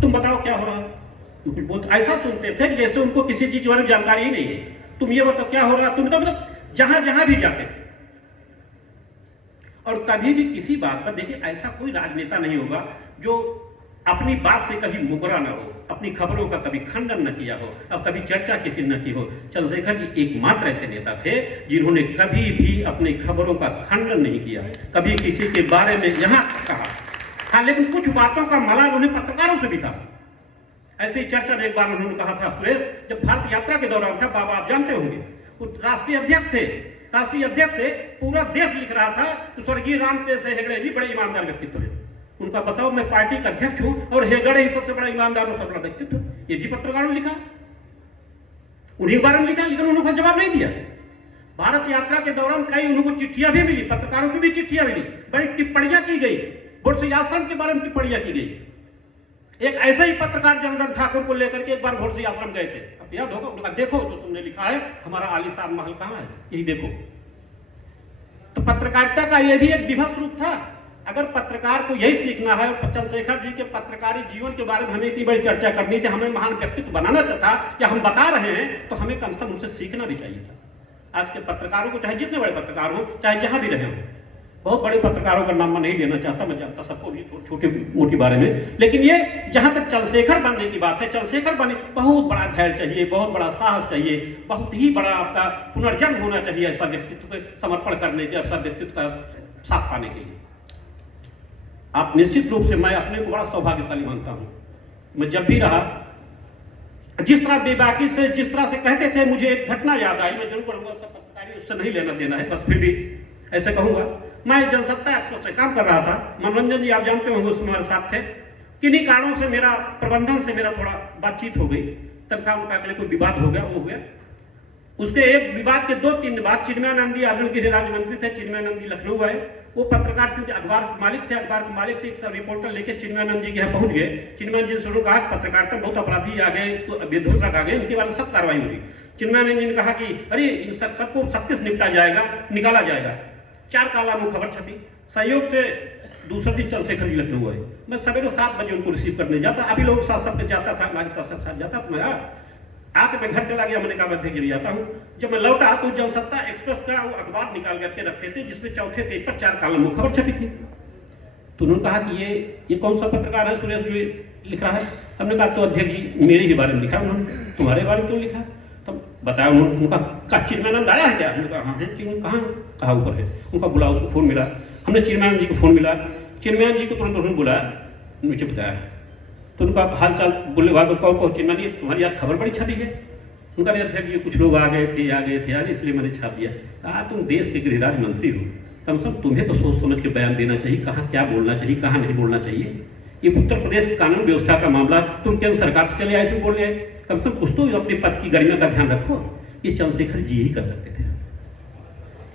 तुम बताओ क्या हो रहा है, कुछ बहुत ऐसा सुनते थे कि जैसे उनको किसी चीज के बारे में जानकारी ही नहीं है। तुम ये बताओ क्या हो रहा है, तुम तो मतलब जहां जहां भी जाते थे। और कभी भी किसी बात पर, देखिए ऐसा कोई राजनेता नहीं होगा जो अपनी बात से कभी मुकरा ना हो, अपनी खबरों का कभी खंडन न किया हो, अब कभी चर्चा किसी न की हो। चंद्रशेखर जी एकमात्र ऐसे नेता थे जिन्होंने कभी भी अपनी खबरों का खंडन नहीं किया, कभी किसी के बारे में यहां कहा। हाँ, लेकिन कुछ बातों का मलाल उन्हें पत्रकारों से भी था। ऐसे ही चर्चा में एक बार उन्होंने कहा था, सुरेश, जब भारत यात्रा के दौरान था, बाबा आप जानते होंगे, वो राष्ट्रीय अध्यक्ष थे, पूरा देश लिख रहा था तो स्वर्गीय रामकृष्ण हेगड़े जी बड़े ईमानदार व्यक्तित्व है। उनका बताओ, मैं पार्टी का अध्यक्ष हूं और हेगड़े ही सबसे बड़ा ईमानदार और सबसे बड़ा व्यक्तित्व, ये भी पत्रकारों ने लिखा, उन्हीं के बारे में लिखा, लेकिन उन्होंने जवाब नहीं दिया। भारत यात्रा के दौरान कई उनको चिट्ठियां भी मिली, पत्रकारों की भी चिट्ठियां मिली, बड़ी टिप्पणियां की गई, भोरसिंह आश्रम के बारे में टिप्पणियां की गई। एक ऐसे ही पत्रकार जनार्दन ठाकुर को लेकर के एक बार भोरसिंह आश्रम गए थे, अब याद होगा, उन्होंने कहा देखो जो तुमने लिखा है, हमारा आलीशान महल कहां है, यही देखो। तो पत्रकारिता का यह भी एक विभत्स रूप था। अगर पत्रकार को यही सीखना है, और चंद्रशेखर जी के पत्रकारी जीवन के बारे में हमें इतनी बड़ी चर्चा करनी थी, हमें महान व्यक्तित्व बनाना था, या हम बता रहे हैं, तो हमें कम से कम उनसे सीखना भी चाहिए था। आज के पत्रकारों को, चाहे जितने बड़े पत्रकार हो, चाहे जहां भी रहे हो, बहुत बड़े पत्रकारों का नाम मैं नहीं लेना चाहता, मैं जानता सबको भी छोटी मोटी बारे में, लेकिन ये जहां तक चंद्रशेखर बनने की बात है, चंद्रशेखर बने बहुत बड़ा धैर्य चाहिए, बहुत बड़ा साहस चाहिए, बहुत ही बड़ा आपका पुनर्जन्म होना चाहिए ऐसा व्यक्तित्व को समर्पण करने के, ऐसा व्यक्तित्व का साथ पाने के लिए। आप निश्चित रूप से, मैं अपने को बड़ा सौभाग्यशाली मानता हूं। मैं जब भी रहा, जिस तरह बेबाकी से, जिस तरह से कहते थे, मुझे एक घटना याद आई, मैं जरूर करूंगा, पत्रकारी उससे नहीं लेना देना है, बस फिर भी ऐसे कहूंगा। मैं जनसत्ता एक्सप्रेस से काम कर रहा था, मनोरंजन जी आप जानते होंगे उसमें हमारे साथ थे। किन्हीं कारणों से मेरा प्रबंधन से मेरा थोड़ा बातचीत हो गई, तनख्वाह उनका के लिए कोई विवाद हो गया, वो हो गया। उसके एक विवाद के 2-3 बाद चिन्मयानंद जी आर्जन गृह राज्य मंत्री थे, चिन्मयानंद जी लखनऊ आए। वो पत्रकार क्योंकि अखबार के मालिक थे, एक सब रिपोर्टर लेके चिन्मयानंद जी के यहाँ पहुंच गए। चिन्मयानंद जी से कहा पत्रकारिता बहुत अपराधी आ गए, विध्वंसक आ गए, इनके बारे में सख्त कार्रवाई हुई। चिन्मयानंद जी ने कहा कि अरे इन सबको सख्ती से निपटा जाएगा, निकाला जाएगा। 4 कालामु खबर छपी। सहयोग से दूसरे दिन चंद्रशेखर जी लखनऊ आए। मैं सवेरे 7 बजे उनको रिसीव करने जाता, अभी लोग साथ सबके जाता था, हमारे साथ जाता, तो मैं आके मैं घर चला गया। मैंने कहा अध्यक्ष जी आता हूँ। जब मैं लौटा तो जनसत्ता एक्सप्रेस का वो अखबार निकाल करके रखे थे, जिसमें चौथे पेज पर 4 कालम खबर छपी थी। तो उन्होंने कहा कि ये कौन सा पत्रकार है सुरेश जो लिख रहा है? हमने कहा तो अध्यक्ष जी मेरे ही बारे में लिखा, उन्होंने तुम्हारे बारे में क्यों लिखा? तब बताया उन्होंने, उनका चिन्मयानंद आया है क्या? हमने कहा हाँ है। कहाँ? कहा ऊपर है। उनका बुला, उसको फोन मिला, हमने चिन्मयानंद जी को फोन मिला, चिन्मयानंद जी को तुरंत उन्होंने बुलाया, नीचे बताया। तो उनका हाल चाल बोलने बाद कहो चिन्मयानंद जी तुम्हारी आज खबर बड़ी छपी है। उनका अध्यक्ष जी कुछ लोग आ गए थे आज, इसलिए मैंने छाप दिया। कहा तुम देश के गृह राज्य मंत्री हो, कम से कम तुम्हें तो सोच समझ के बयान देना चाहिए, कहाँ क्या बोलना चाहिए, कहाँ नहीं बोलना चाहिए। ये उत्तर प्रदेश की कानून व्यवस्था का मामला, तुम केंद्र सरकार से चले आए, इसमें बोल रहे हैं, कम से कम कुछ तो अपने पद की गरिमा का ध्यान रखो। ये चंद्रशेखर जी ही कर सकते थे,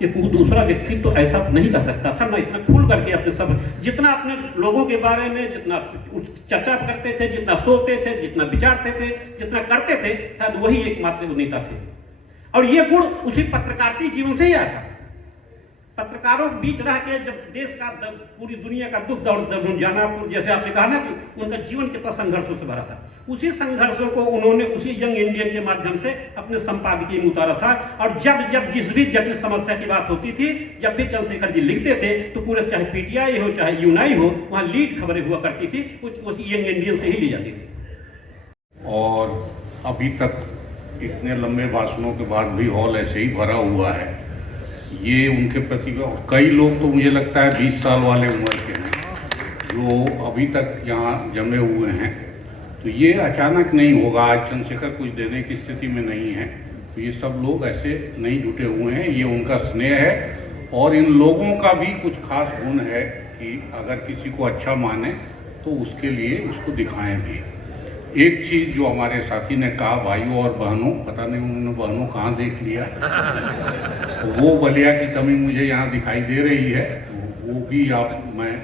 ये कोई दूसरा व्यक्ति तो ऐसा नहीं कर सकता था। ना इतना खुल करके अपने सब, जितना अपने लोगों के बारे में जितना चर्चा करते थे, जितना सोचते थे, जितना विचारते थे, जितना करते थे, शायद वही एकमात्र नेता थे। और ये गुण उसी पत्रकारिता जीवन से ही आया। पत्रकारों के बीच रह के जब देश का, पूरी दुनिया का दुख दर्द जाना, जैसे आपने कहा ना कि उनका जीवन कितना संघर्षों से भरा था, उसी संघर्षों को उन्होंने उसी यंग इंडियन के माध्यम से अपने संपादकीय में उतारा था। और जब जिस भी जटिल समस्या की बात होती थी, जब भी चंद्रशेखर जी लिखते थे, तो पूरे चाहे पीटीआई हो चाहे यूनाई हो, वहां लीड खबरें हुआ करती थी, उस यंग इंडियन से ही ली जाती थी। अभी तक इतने लंबे भाषणों के बाद भी हॉल ऐसे ही भरा हुआ है, ये उनके प्रति। और कई लोग तो मुझे लगता है 20 साल वाले उम्र के हैं जो अभी तक यहाँ जमे हुए हैं। तो ये अचानक नहीं होगा, आज चंद्रशेखर कुछ देने की स्थिति में नहीं है, तो ये सब लोग ऐसे नहीं जुटे हुए हैं, ये उनका स्नेह है। और इन लोगों का भी कुछ खास गुण है कि अगर किसी को अच्छा माने तो उसके लिए उसको दिखाएं भी। एक चीज़ जो हमारे साथी ने कहा, भाइयों और बहनों, पता नहीं उन्होंने बहनों कहाँ देख लिया, वो बलिया की कमी मुझे यहाँ दिखाई दे रही है। तो वो भी मैं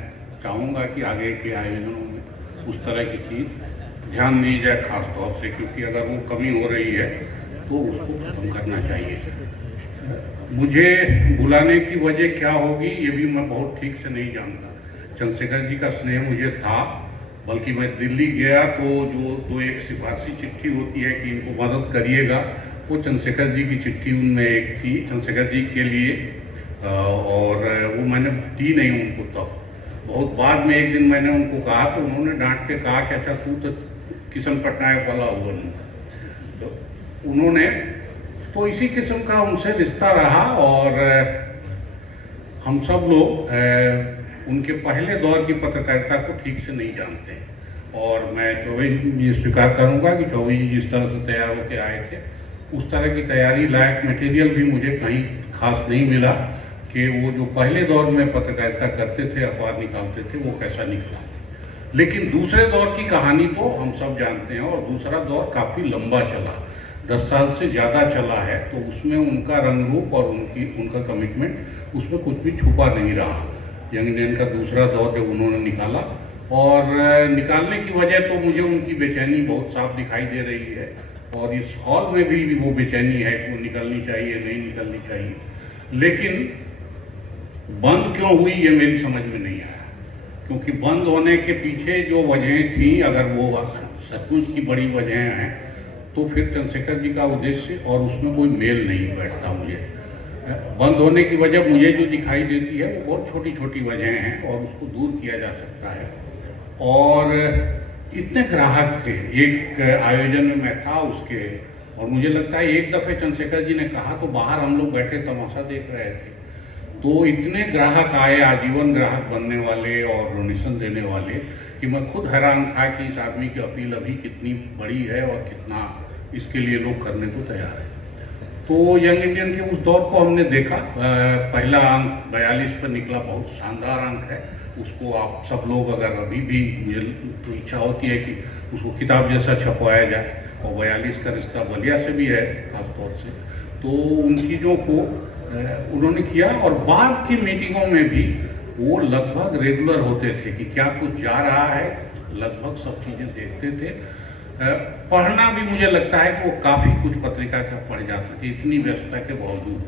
चाहूँगा कि आगे के आयोजनों में उस तरह की चीज़ ध्यान नहीं जाए खास तौर से, क्योंकि अगर वो कमी हो रही है तो उसको खत्म करना चाहिए। मुझे बुलाने की वजह क्या होगी ये भी मैं बहुत ठीक से नहीं जानता। चंद्रशेखर जी का स्नेह मुझे था, बल्कि मैं दिल्ली गया तो जो एक सिफारशी चिट्ठी होती है कि इनको मदद करिएगा, वो चंद्रशेखर जी की चिट्ठी उनमें एक थी चंद्रशेखर जी के लिए, और वो मैंने दी नहीं उनको तब। बहुत बाद में एक दिन मैंने उनको कहा तो उन्होंने डांट के कहा कि अच्छा तू तो किशन पटनायक वाला हुआ नहीं। तो उन्होंने तो इसी किस्म का उनसे रिश्ता रहा, और हम सब लोग उनके पहले दौर की पत्रकारिता को ठीक से नहीं जानते। और मैं चौबे जी स्वीकार करूंगा कि चौबे जी जिस तरह से तैयार होकर आए थे उस तरह की तैयारी लायक मटेरियल भी मुझे कहीं खास नहीं मिला कि वो जो पहले दौर में पत्रकारिता करते थे, अखबार निकालते थे, वो कैसा निकला। लेकिन दूसरे दौर की कहानी तो हम सब जानते हैं, और दूसरा दौर काफ़ी लंबा चला, 10 साल से ज़्यादा चला है। तो उसमें उनका रंग रूप और उनका कमिटमेंट उसमें कुछ भी छुपा नहीं रहा। यंग इंडियन का दूसरा दौर जब उन्होंने निकाला, और निकालने की वजह तो मुझे उनकी बेचैनी बहुत साफ दिखाई दे रही है, और इस हॉल में भी वो बेचैनी है कि वो निकलनी चाहिए नहीं निकलनी चाहिए। लेकिन बंद क्यों हुई ये मेरी समझ में नहीं आया, क्योंकि बंद होने के पीछे जो वजहें थी, अगर वो सचमुच की बड़ी वजहें हैं तो फिर चंद्रशेखर जी का उद्देश्य और उसमें कोई मेल नहीं बैठता। मुझे बंद होने की वजह मुझे जो दिखाई देती है वो बहुत छोटी छोटी वजहें हैं, और उसको दूर किया जा सकता है। और इतने ग्राहक थे, एक आयोजन में मैं था उसके, और मुझे लगता है एक दफ़े चंद्रशेखर जी ने कहा तो बाहर हम लोग बैठे तमाशा देख रहे थे, तो इतने ग्राहक आए, आजीवन ग्राहक बनने वाले और डोनेशन देने वाले, कि मैं खुद हैरान था कि इस आदमी की अपील अभी कितनी बड़ी है और कितना इसके लिए लोग करने को तैयार है। तो यंग इंडियन के उस दौर को हमने देखा, पहला अंक 42 पर निकला, बहुत शानदार अंक है। उसको आप सब लोग अगर अभी भी, मुझे तो इच्छा होती है कि उसको किताब जैसा छपवाया जाए, और 42 का रिश्ता बलिया से भी है खास तौर से। तो उन चीज़ों को उन्होंने किया, और बाद की मीटिंगों में भी वो लगभग रेगुलर होते थे कि क्या कुछ जा रहा है, लगभग सब चीज़ें देखते थे। पढ़ना भी मुझे लगता है कि वो काफ़ी कुछ पत्रिका का पढ़ जाते थे, इतनी व्यस्तता के बावजूद,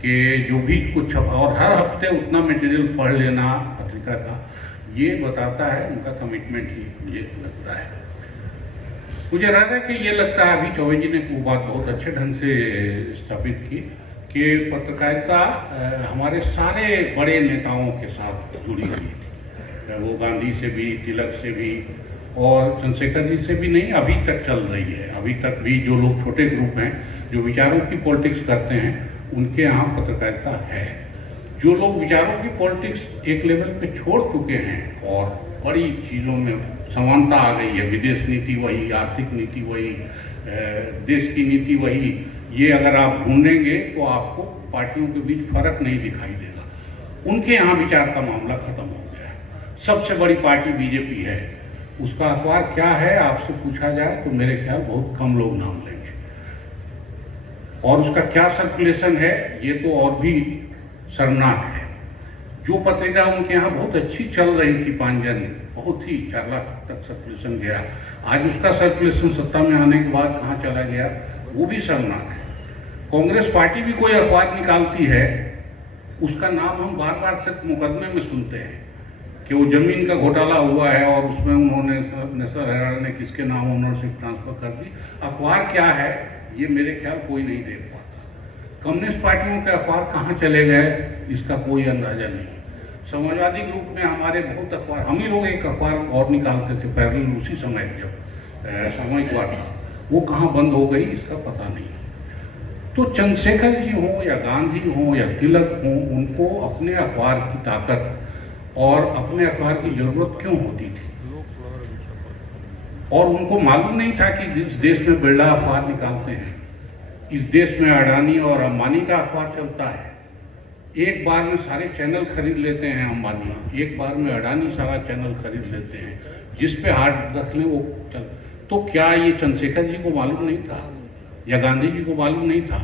कि जो भी कुछ, और हर हफ्ते उतना मटेरियल पढ़ लेना पत्रिका का, ये बताता है उनका कमिटमेंट ही मुझे लगता है। मुझे रहता है कि ये लगता है, अभी चौबे जी ने वो बात बहुत अच्छे ढंग से स्थापित की कि पत्रकारिता हमारे सारे बड़े नेताओं के साथ जुड़ी हुई थी, वो गांधी से भी, तिलक से भी, और चंद्रशेखर जी से भी नहीं, अभी तक चल रही है। अभी तक भी जो लोग छोटे ग्रुप हैं जो विचारों की पॉलिटिक्स करते हैं, उनके यहाँ पत्रकारिता है। जो लोग विचारों की पॉलिटिक्स एक लेवल पे छोड़ चुके हैं और बड़ी चीज़ों में समानता आ गई है, विदेश नीति वही, आर्थिक नीति वही, देश की नीति वही, ये अगर आप ढूंढेंगे तो आपको पार्टियों के बीच फर्क नहीं दिखाई देगा। उनके यहाँ विचार का मामला खत्म हो गया है। सबसे बड़ी पार्टी बीजेपी है, उसका अखबार क्या है आपसे पूछा जाए तो मेरे ख्याल बहुत कम लोग नाम लेंगे, और उसका क्या सर्कुलेशन है ये तो और भी शर्मनाक है। जो पत्रिका उनके यहाँ बहुत अच्छी चल रही थी, पांजन, बहुत ही 4 लाख तक सर्कुलेशन गया, आज उसका सर्कुलेशन सत्ता में आने के बाद कहाँ चला गया, वो भी शर्मनाक है। कांग्रेस पार्टी भी कोई अखबार निकालती है, उसका नाम हम बार बार सिर्फ मुकदमे में सुनते हैं कि वो जमीन का घोटाला हुआ है और उसमें उन्होंने, नेशनल हेराल्ड ने किसके नाम ओनरशिप ट्रांसफर कर दी। अखबार क्या है ये मेरे ख्याल कोई नहीं देख पाता। कम्युनिस्ट पार्टियों के अखबार कहाँ चले गए इसका कोई अंदाजा नहीं। समाजवादी ग्रुप में हमारे बहुत अखबार, हम ही लोग एक अखबार और निकालते थे पैरेलल उसी समय जब सामयिक हुआ था, वो कहाँ बंद हो गई इसका पता नहीं। तो चंद्रशेखर जी हों या गांधी हों या तिलक हों, उनको अपने अखबार की ताकत और अपने अखबार की जरूरत क्यों होती थी? और उनको मालूम नहीं था कि जिस देश में बिरला अखबार निकालते हैं, इस देश में अडानी और अंबानी का अखबार चलता है। एक बार में सारे चैनल खरीद लेते हैं अंबानी, एक बार में अडानी सारा चैनल खरीद लेते हैं, जिस पे हाथ रख लें वो चल। तो क्या ये चंद्रशेखर जी को मालूम नहीं था या गांधी जी को मालूम नहीं था?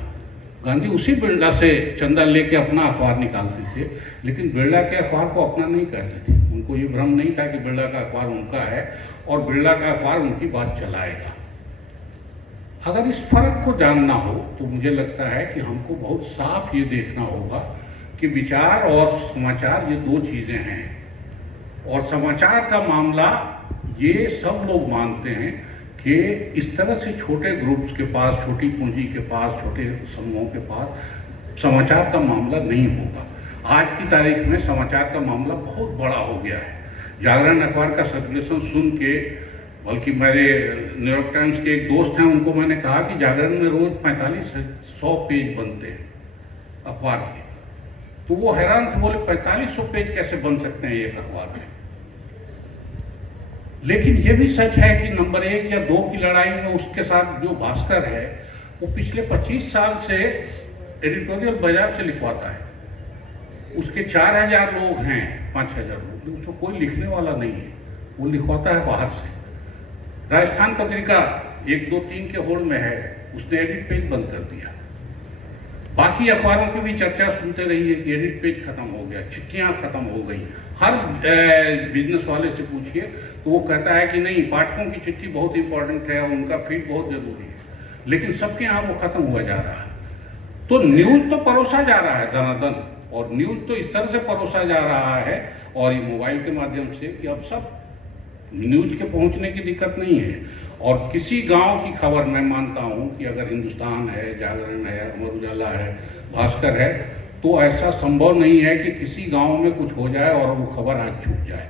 गांधी उसी बिरला से चंदा लेके अपना अखबार निकालते थे, लेकिन बिरला के अखबार को अपना नहीं कहते थे। उनको ये भ्रम नहीं था कि बिरला का अखबार उनका है और बिरला का अखबार उनकी बात चलाएगा। अगर इस फर्क को जानना हो तो मुझे लगता है कि हमको बहुत साफ ये देखना होगा कि विचार और समाचार ये दो चीजें हैं। और समाचार का मामला ये सब लोग मानते हैं कि इस तरह से छोटे ग्रुप्स के पास, छोटी पूंजी के पास, छोटे समूहों के पास समाचार का मामला नहीं होगा। आज की तारीख में समाचार का मामला बहुत बड़ा हो गया है। जागरण अखबार का सर्कुलेशन सुन के, बल्कि मेरे न्यूयॉर्क टाइम्स के एक दोस्त हैं, उनको मैंने कहा कि जागरण में रोज 4500 पेज बनते हैं अखबार के। तो वो हैरान थे, बोले 4500 पेज कैसे बन सकते हैं एक अखबार में? लेकिन ये भी सच है कि नंबर 1 या 2 की लड़ाई में उसके साथ जो भास्कर है वो पिछले 25 साल से एडिटोरियल बाजार से लिखवाता है। उसके 4000 लोग हैं, 5000 लोग, उसको कोई लिखने वाला नहीं है, वो लिखवाता है बाहर से। राजस्थान पत्रिका 1, 2, 3 के होड़ में है, उसने एडिट पेज बंद कर दिया। बाकी अखबारों की भी चर्चा सुनते रहिए कि एडिट पेज खत्म हो गया, चिट्ठियां खत्म हो गई। हर बिजनेस वाले से पूछिए तो वो कहता है कि नहीं, पाठकों की चिट्ठी बहुत इंपॉर्टेंट है, उनका फीड बहुत जरूरी है, लेकिन सबके यहाँ वो खत्म हुआ जा रहा है। तो न्यूज तो परोसा जा रहा है दनादन, और न्यूज तो इस तरह से परोसा जा रहा है और ये मोबाइल के माध्यम से कि अब सब न्यूज के पहुंचने की दिक्कत नहीं है। और किसी गांव की खबर, मैं मानता हूं कि अगर हिंदुस्तान है, जागरण है, अमर उजाला है, भास्कर है, तो ऐसा संभव नहीं है कि किसी गांव में कुछ हो जाए और वो खबर आज छूट जाए।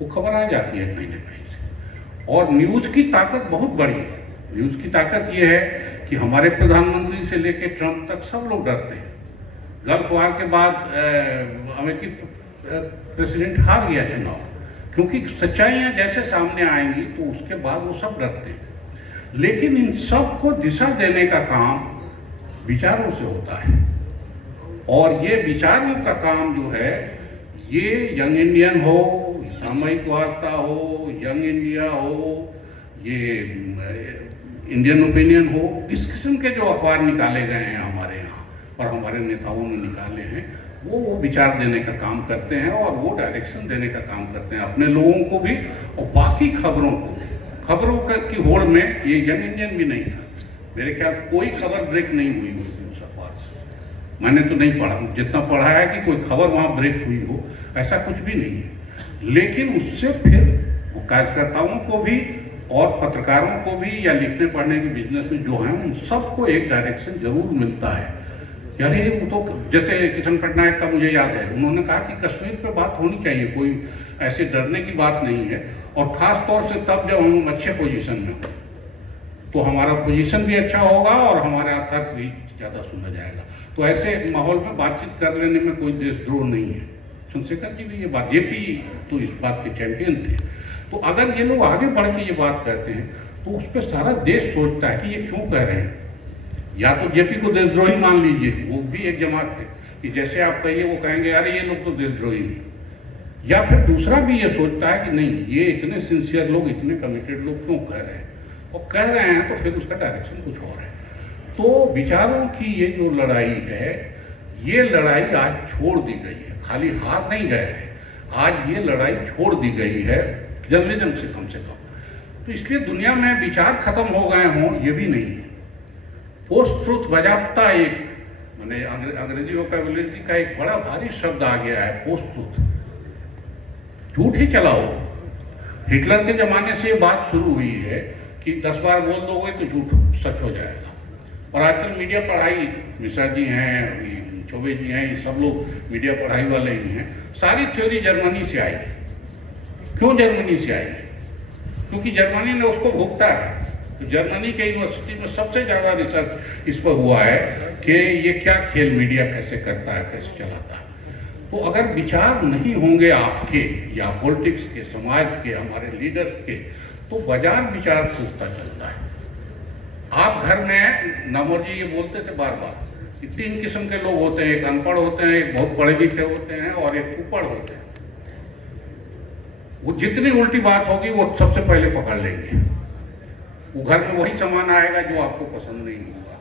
वो खबर आ जाती है कहीं ना कहीं से। और न्यूज की ताकत बहुत बड़ी है। न्यूज की ताकत ये है कि हमारे प्रधानमंत्री से लेकर ट्रंप तक सब लोग डरते हैं। गल्फ वार के बाद अमेरिकी प्रेसिडेंट हार गया चुनाव, क्योंकि सच्चाइयां जैसे सामने आएंगी तो उसके बाद वो सब डरते हैं। लेकिन इन सब को दिशा देने का काम विचारों से होता है, और ये विचारों का काम जो है, ये यंग इंडियन हो, सामयिक वार्ता हो, यंग इंडिया हो, ये इंडियन ओपिनियन हो, इस किस्म के जो अखबार निकाले गए हैं हमारे यहाँ और हमारे नेताओं ने निकाले हैं, वो विचार देने का काम करते हैं और वो डायरेक्शन देने का काम करते हैं अपने लोगों को भी और बाकी खबरों को। खबरों की होड़ में ये यंग इंडियन भी नहीं था। मेरे ख्याल कोई खबर ब्रेक नहीं हुई उस अखबार से। मैंने तो नहीं पढ़ा, जितना पढ़ा है कि कोई खबर वहाँ ब्रेक हुई हो, ऐसा कुछ भी नहीं है। लेकिन उससे फिर वो कार्यकर्ताओं को भी और पत्रकारों को भी या लिखने पढ़ने के बिजनेस में जो हैं, उन सबको एक डायरेक्शन जरूर मिलता है। यार ये तो जैसे किशन पटनायक का मुझे याद है, उन्होंने कहा कि कश्मीर पे बात होनी चाहिए, कोई ऐसे डरने की बात नहीं है, और खास तौर से तब जब हम अच्छे पोजीशन में हो, तो हमारा पोजीशन भी अच्छा होगा और हमारा तर्क भी ज़्यादा सुना जाएगा। तो ऐसे माहौल में बातचीत कर लेने में कोई देशद्रोह नहीं है। चंद्रशेखर जी भी ये बात, जेपी तो इस बात के चैंपियन थे। तो अगर ये लोग आगे बढ़ के ये बात करते हैं तो उस पर सारा देश सोचता है कि ये क्यों कह रहे हैं। या तो जेपी को देशद्रोही मान लीजिए, वो भी एक जमात है कि जैसे आप कहिए वो कहेंगे अरे ये लोग तो देशद्रोही हैं। या फिर दूसरा भी ये सोचता है कि नहीं, ये इतने सिंसियर लोग, इतने कमिटेड लोग क्यों कह रहे हैं, और कह रहे हैं तो फिर उसका डायरेक्शन कुछ और है। तो विचारों की ये जो लड़ाई है, ये लड़ाई आज छोड़ दी गई है, खाली हार नहीं गए हैं, आज ये लड़ाई छोड़ दी गई है जर्नलिज्म से कम से कम। तो इसलिए दुनिया में विचार खत्म हो गए हों ये भी नहीं है। पोस्ट ट्रुथ बजाबता एक, मैंने अंग्रेजी वोकैबुलरी का एक बड़ा भारी शब्द आ गया है, पोस्ट ट्रुथ। झूठ ही चलाओ। हिटलर के जमाने से ये बात शुरू हुई है कि 10 बार बोल दोगे तो झूठ सच हो जाएगा। और आजकल मीडिया पढ़ाई, मिश्रा जी हैं, चौबे जी हैं, ये सब लोग मीडिया पढ़ाई वाले ही हैं। सारी थ्योरी जर्मनी से आई। क्यों जर्मनी से आई? क्योंकि जर्मनी ने उसको भुगता है। तो जर्मनी के यूनिवर्सिटी में सबसे ज़्यादा रिसर्च इस पर हुआ है कि ये क्या खेल मीडिया कैसे करता है, कैसे चलाता है। तो अगर विचार नहीं होंगे आपके या पॉलिटिक्स के, समाज के, हमारे लीडर्स के, तो बाजार विचार टूटता चलता है। आप घर में नमोर जी ये बोलते थे बार बार कि 3 किस्म के लोग होते हैं, एक अनपढ़ होते हैं, एक बहुत पढ़े लिखे होते हैं और एक कुपढ़ होते हैं। वो जितनी उल्टी बात होगी वो सबसे पहले पकड़ लेंगे। वो घर में वही सामान आएगा जो आपको पसंद नहीं होगा,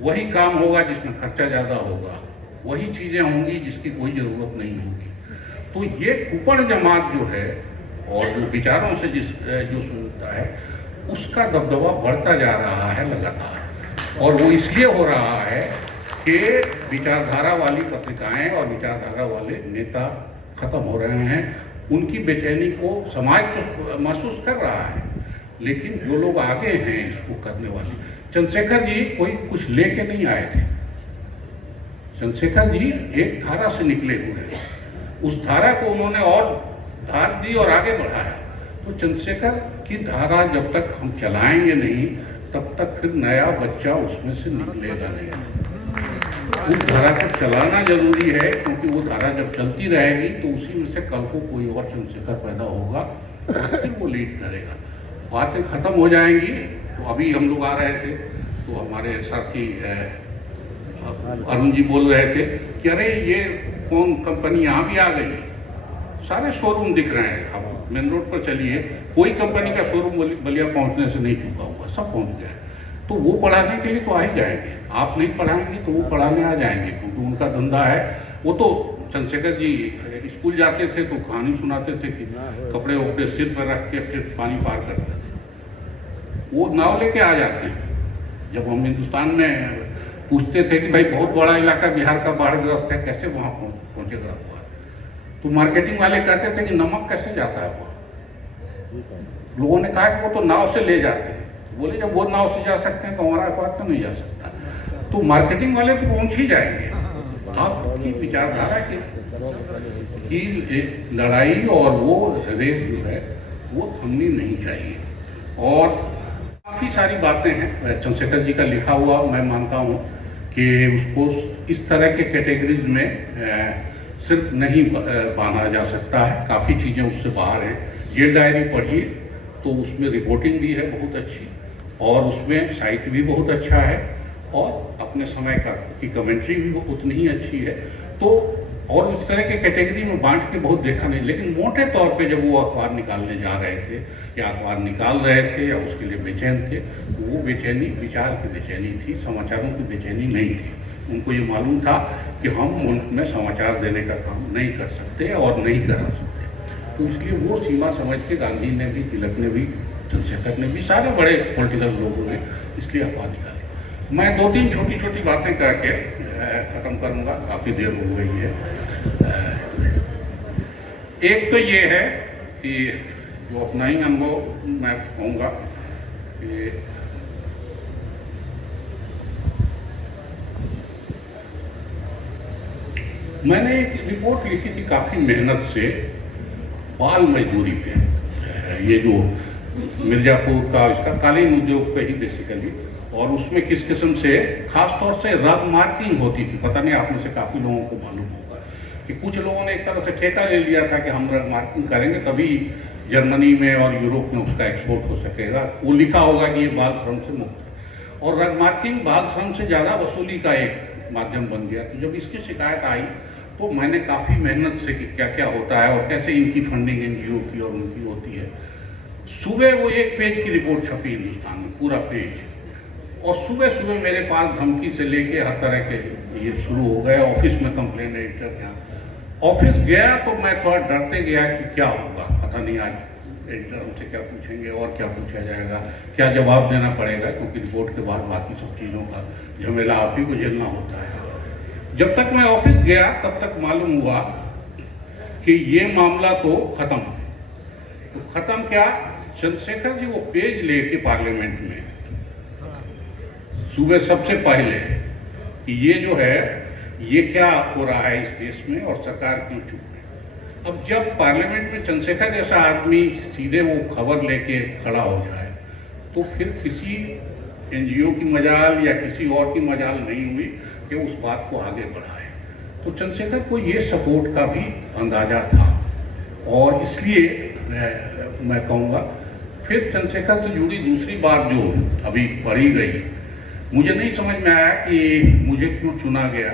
वही काम होगा जिसमें खर्चा ज़्यादा होगा, वही चीज़ें होंगी जिसकी कोई ज़रूरत नहीं होगी। तो ये कुपढ़ जमात जो है और जो विचारों से जो सुनता है, उसका दबदबा बढ़ता जा रहा है लगातार। और वो इसलिए हो रहा है कि विचारधारा वाली पत्रिकाएं और विचारधारा वाले नेता खत्म हो रहे हैं। उनकी बेचैनी को समाज तो महसूस कर रहा है, लेकिन जो लोग आगे हैं इसको करने वाले, चंद्रशेखर जी कोई कुछ लेके नहीं आए थे। चंद्रशेखर जी एक धारा से निकले हुए हैं, उस धारा को उन्होंने और धार दी और आगे बढ़ाया। तो चंद्रशेखर की धारा जब तक हम चलाएंगे नहीं, तब तक फिर नया बच्चा उसमें से निकलेगा नहीं। उस धारा को चलाना जरूरी है, क्योंकि वो धारा जब चलती रहेगी तो उसी में से कल को कोई और चंद्रशेखर पैदा होगा और फिर वो लीड करेगा। बातें खत्म हो जाएंगी। तो अभी हम लोग आ रहे थे तो हमारे साथी अरुण जी बोल रहे थे कि अरे ये कौन कंपनी यहाँ भी आ गई, सारे शोरूम दिख रहे हैं। अब मेन रोड पर चलिए, कोई कंपनी का शोरूम बलिया पहुँचने से नहीं चुका हुआ, सब पहुँच गया। तो वो पढ़ाने के लिए तो आ ही जाएंगे, आप नहीं पढ़ाएंगे तो वो पढ़ाने आ जाएंगे, क्योंकि उनका धंधा है। वो तो चंद्रशेखर जी स्कूल जाते थे तो कहानी सुनाते थे कि कपड़े वपड़े सिर पर रख के फिर पानी पार करते थे। वो नाव लेके आ जाते हैं। जब हम हिंदुस्तान में पूछते थे कि भाई बहुत बड़ा इलाका बिहार का बाढ़ग्रस्त है, कैसे वहाँ पहुँचेगा, तो मार्केटिंग वाले कहते थे कि नमक कैसे जाता है वहाँ। लोगों ने कहा कि वो तो नाव से ले जाते हैं। बोले जब वो नाव से जा सकते हैं तो हमारा अखबार क्यों नहीं जा सकता। तो मार्केटिंग वाले तो पहुंच ही जाएंगे। आपकी विचारधारा की लड़ाई और वो रेस जो है वो थमनी नहीं चाहिए। और काफ़ी सारी बातें हैं चंद्रशेखर जी का लिखा हुआ, मैं मानता हूँ कि उसको इस तरह के कैटेगरीज में सिर्फ नहीं बांधा जा सकता है। काफ़ी चीज़ें उससे बाहर हैं। ये डायरी पढ़िए तो उसमें रिपोर्टिंग भी है बहुत अच्छी, और उसमें साहित्य भी बहुत अच्छा है, और अपने समय की कमेंट्री भी उतनी ही अच्छी है। तो और इस तरह के कैटेगरी में बांट के बहुत देखा नहीं, लेकिन मोटे तौर पे जब वो अखबार निकालने जा रहे थे या अखबार निकाल रहे थे या उसके लिए बेचैन थे, वो बेचैनी विचार की बेचैनी थी, समाचारों की बेचैनी नहीं थी। उनको ये मालूम था कि हम मुल्क में समाचार देने का काम नहीं कर सकते और नहीं करा सकते। तो इसलिए वो सीमा समझ के गांधी ने भी, तिलक ने भी, चंद्रशेखर ने भी, सारे बड़े पॉलिटिकल लोगों ने इसलिए अखबार निकाले। मैं 2-3 छोटी छोटी बातें करके ख़त्म करूँगा, काफ़ी देर हो गई है। एक तो ये है कि जो अपना ही अनुभव मैं कहूँगा कि मैंने एक रिपोर्ट लिखी थी काफ़ी मेहनत से बाल मजदूरी पे, ये जो मिर्ज़ापुर का इसका कालीन उद्योग पे ही बेसिकली, और उसमें किस किस्म से खास तौर से रग मार्किंग होती थी। पता नहीं आप में से काफ़ी लोगों को मालूम होगा कि कुछ लोगों ने एक तरह से ठेका ले लिया था कि हम रग मार्किंग करेंगे तभी जर्मनी में और यूरोप में उसका एक्सपोर्ट हो सकेगा। वो लिखा होगा कि ये बाल श्रम से मुक्त है, और रग मार्किंग बाल श्रम से ज़्यादा वसूली का एक माध्यम बन गया। तो जब इसकी शिकायत आई तो मैंने काफ़ी मेहनत से कि क्या क्या होता है और कैसे इनकी फंडिंग एनजीओ की और उनकी होती है। सुबह वो 1 पेज की रिपोर्ट छपी हिंदुस्तान में, पूरा पेज, और सुबह सुबह मेरे पास धमकी से लेके हर तरह के ये शुरू हो गए। ऑफिस में कंप्लेन एडिटर के यहाँ ऑफिस गया तो मैं थोड़ा डरते गया कि क्या होगा, पता नहीं आज एडिटर हमसे क्या पूछेंगे और क्या पूछा जाएगा, क्या जवाब देना पड़ेगा, क्योंकि रिपोर्ट के बाद बाकी सब चीज़ों का झमेला आप ही को झेलना होता है। जब तक मैं ऑफिस गया तब तक मालूम हुआ कि ये मामला तो खत्म। तो खत्म क्या, चंद्रशेखर जी वो पेज लेके पार्लियामेंट में सुबह सबसे पहले कि ये जो है ये क्या हो रहा है इस देश में और सरकार क्यों चुप है। अब जब पार्लियामेंट में चंद्रशेखर जैसा आदमी सीधे वो खबर लेके खड़ा हो जाए तो फिर किसी एनजीओ की मजाल या किसी और की मजाल नहीं हुई कि उस बात को आगे बढ़ाए। तो चंद्रशेखर को ये सपोर्ट का भी अंदाजा था और इसलिए मैं कहूँगा। फिर चंद्रशेखर से जुड़ी दूसरी बात जो अभी पढ़ी गई, मुझे नहीं समझ में आया कि मुझे क्यों चुना गया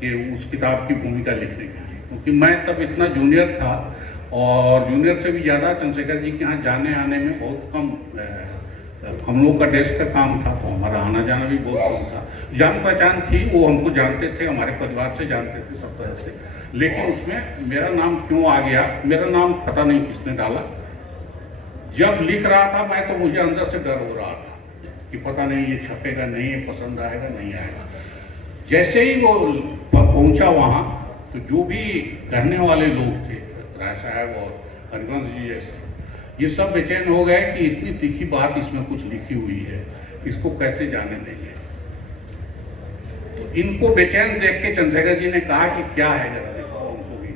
कि उस किताब की भूमिका लिखने के लिए, क्योंकि मैं तब इतना जूनियर था और जूनियर से भी ज़्यादा चंद्रशेखर जी के यहाँ जाने आने में बहुत कम हम लोग का डेस्क का काम था, तो हमारा आना जाना भी बहुत कम था। जान पहचान थी, वो हमको जानते थे, हमारे परिवार से जानते थे सब तरह से, लेकिन उसमें मेरा नाम क्यों आ गया, मेरा नाम पता नहीं किसने डाला। जब लिख रहा था मैं तो मुझे अंदर से डर हो रहा था कि पता नहीं ये छपेगा नहीं, ये पसंद आएगा नहीं आएगा। जैसे ही वो पहुंचा वहाँ तो जो भी कहने वाले लोग थे, राय साहब और हरिवंश जी जैसे, ये सब बेचैन हो गए कि इतनी तीखी बात इसमें कुछ लिखी हुई है, इसको कैसे जाने देंगे। तो इनको बेचैन देख के चंद्रशेखर जी ने कहा कि क्या है, जरा दिखाओ हमको भी।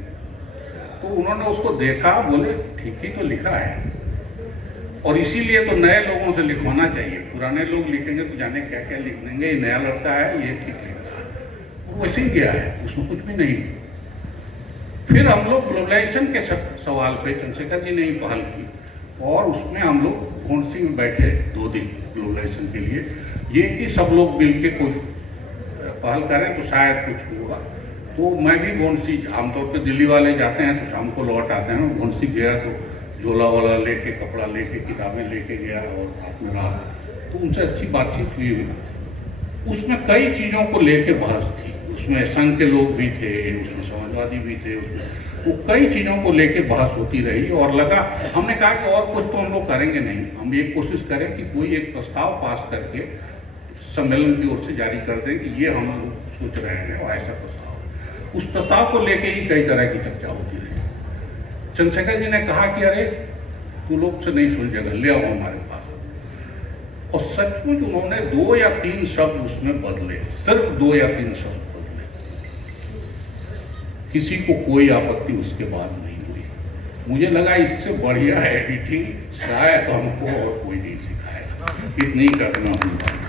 तो उन्होंने उसको देखा, बोले ठीक ही तो लिखा है, और इसीलिए तो नए लोगों से लिखवाना चाहिए। पुराने लोग लिखेंगे तो जाने क्या क्या लिख देंगे, ये नया लड़का है ये ठीक लिखता है, और वैसे ही गया है, उसमें कुछ भी नहीं। फिर हम लोग ग्लोबलाइजेशन के सवाल पे चंद्रशेखर जी ने ही पहल की और उसमें हम लोग घोंसी में बैठे 2 दिन ग्लोबलाइजेशन के लिए, ये कि सब लोग मिल के कोई पहल करें तो शायद कुछ होगा। तो मैं भी घोंसी, आमतौर पर दिल्ली वाले जाते हैं तो शाम को लौट आते हैं, घोंसी गया तो झोला वाला लेके, कपड़ा लेके, किताबें लेके गया और साथ में रहा, तो उनसे अच्छी बातचीत हुई। उसमें कई चीज़ों को लेके बहस थी, उसमें संघ के लोग भी थे, उसमें समाजवादी भी थे, उसमें वो कई चीज़ों को लेके बहस होती रही और लगा, हमने कहा कि और कुछ तो हम लोग करेंगे नहीं, हम ये कोशिश करें कि कोई एक प्रस्ताव पास करके सम्मेलन की ओर से जारी कर दें कि ये हम लोग सोच रहे हैं और ऐसा प्रस्ताव। उस प्रस्ताव को लेके ही कई तरह की चर्चा होती रही। चंद्रशेखर जी ने कहा कि अरे तू लोग से नहीं सुलझेगा, ले आओ हमारे पास। और सचमुच उन्होंने 2 या 3 शब्द उसमें बदले, सिर्फ 2 या 3 शब्द बदले, किसी को कोई आपत्ति उसके बाद नहीं हुई। मुझे लगा इससे बढ़िया एडिटिंग शायद हमको और कोई नहीं सिखाएगा, इतनी करना होगा।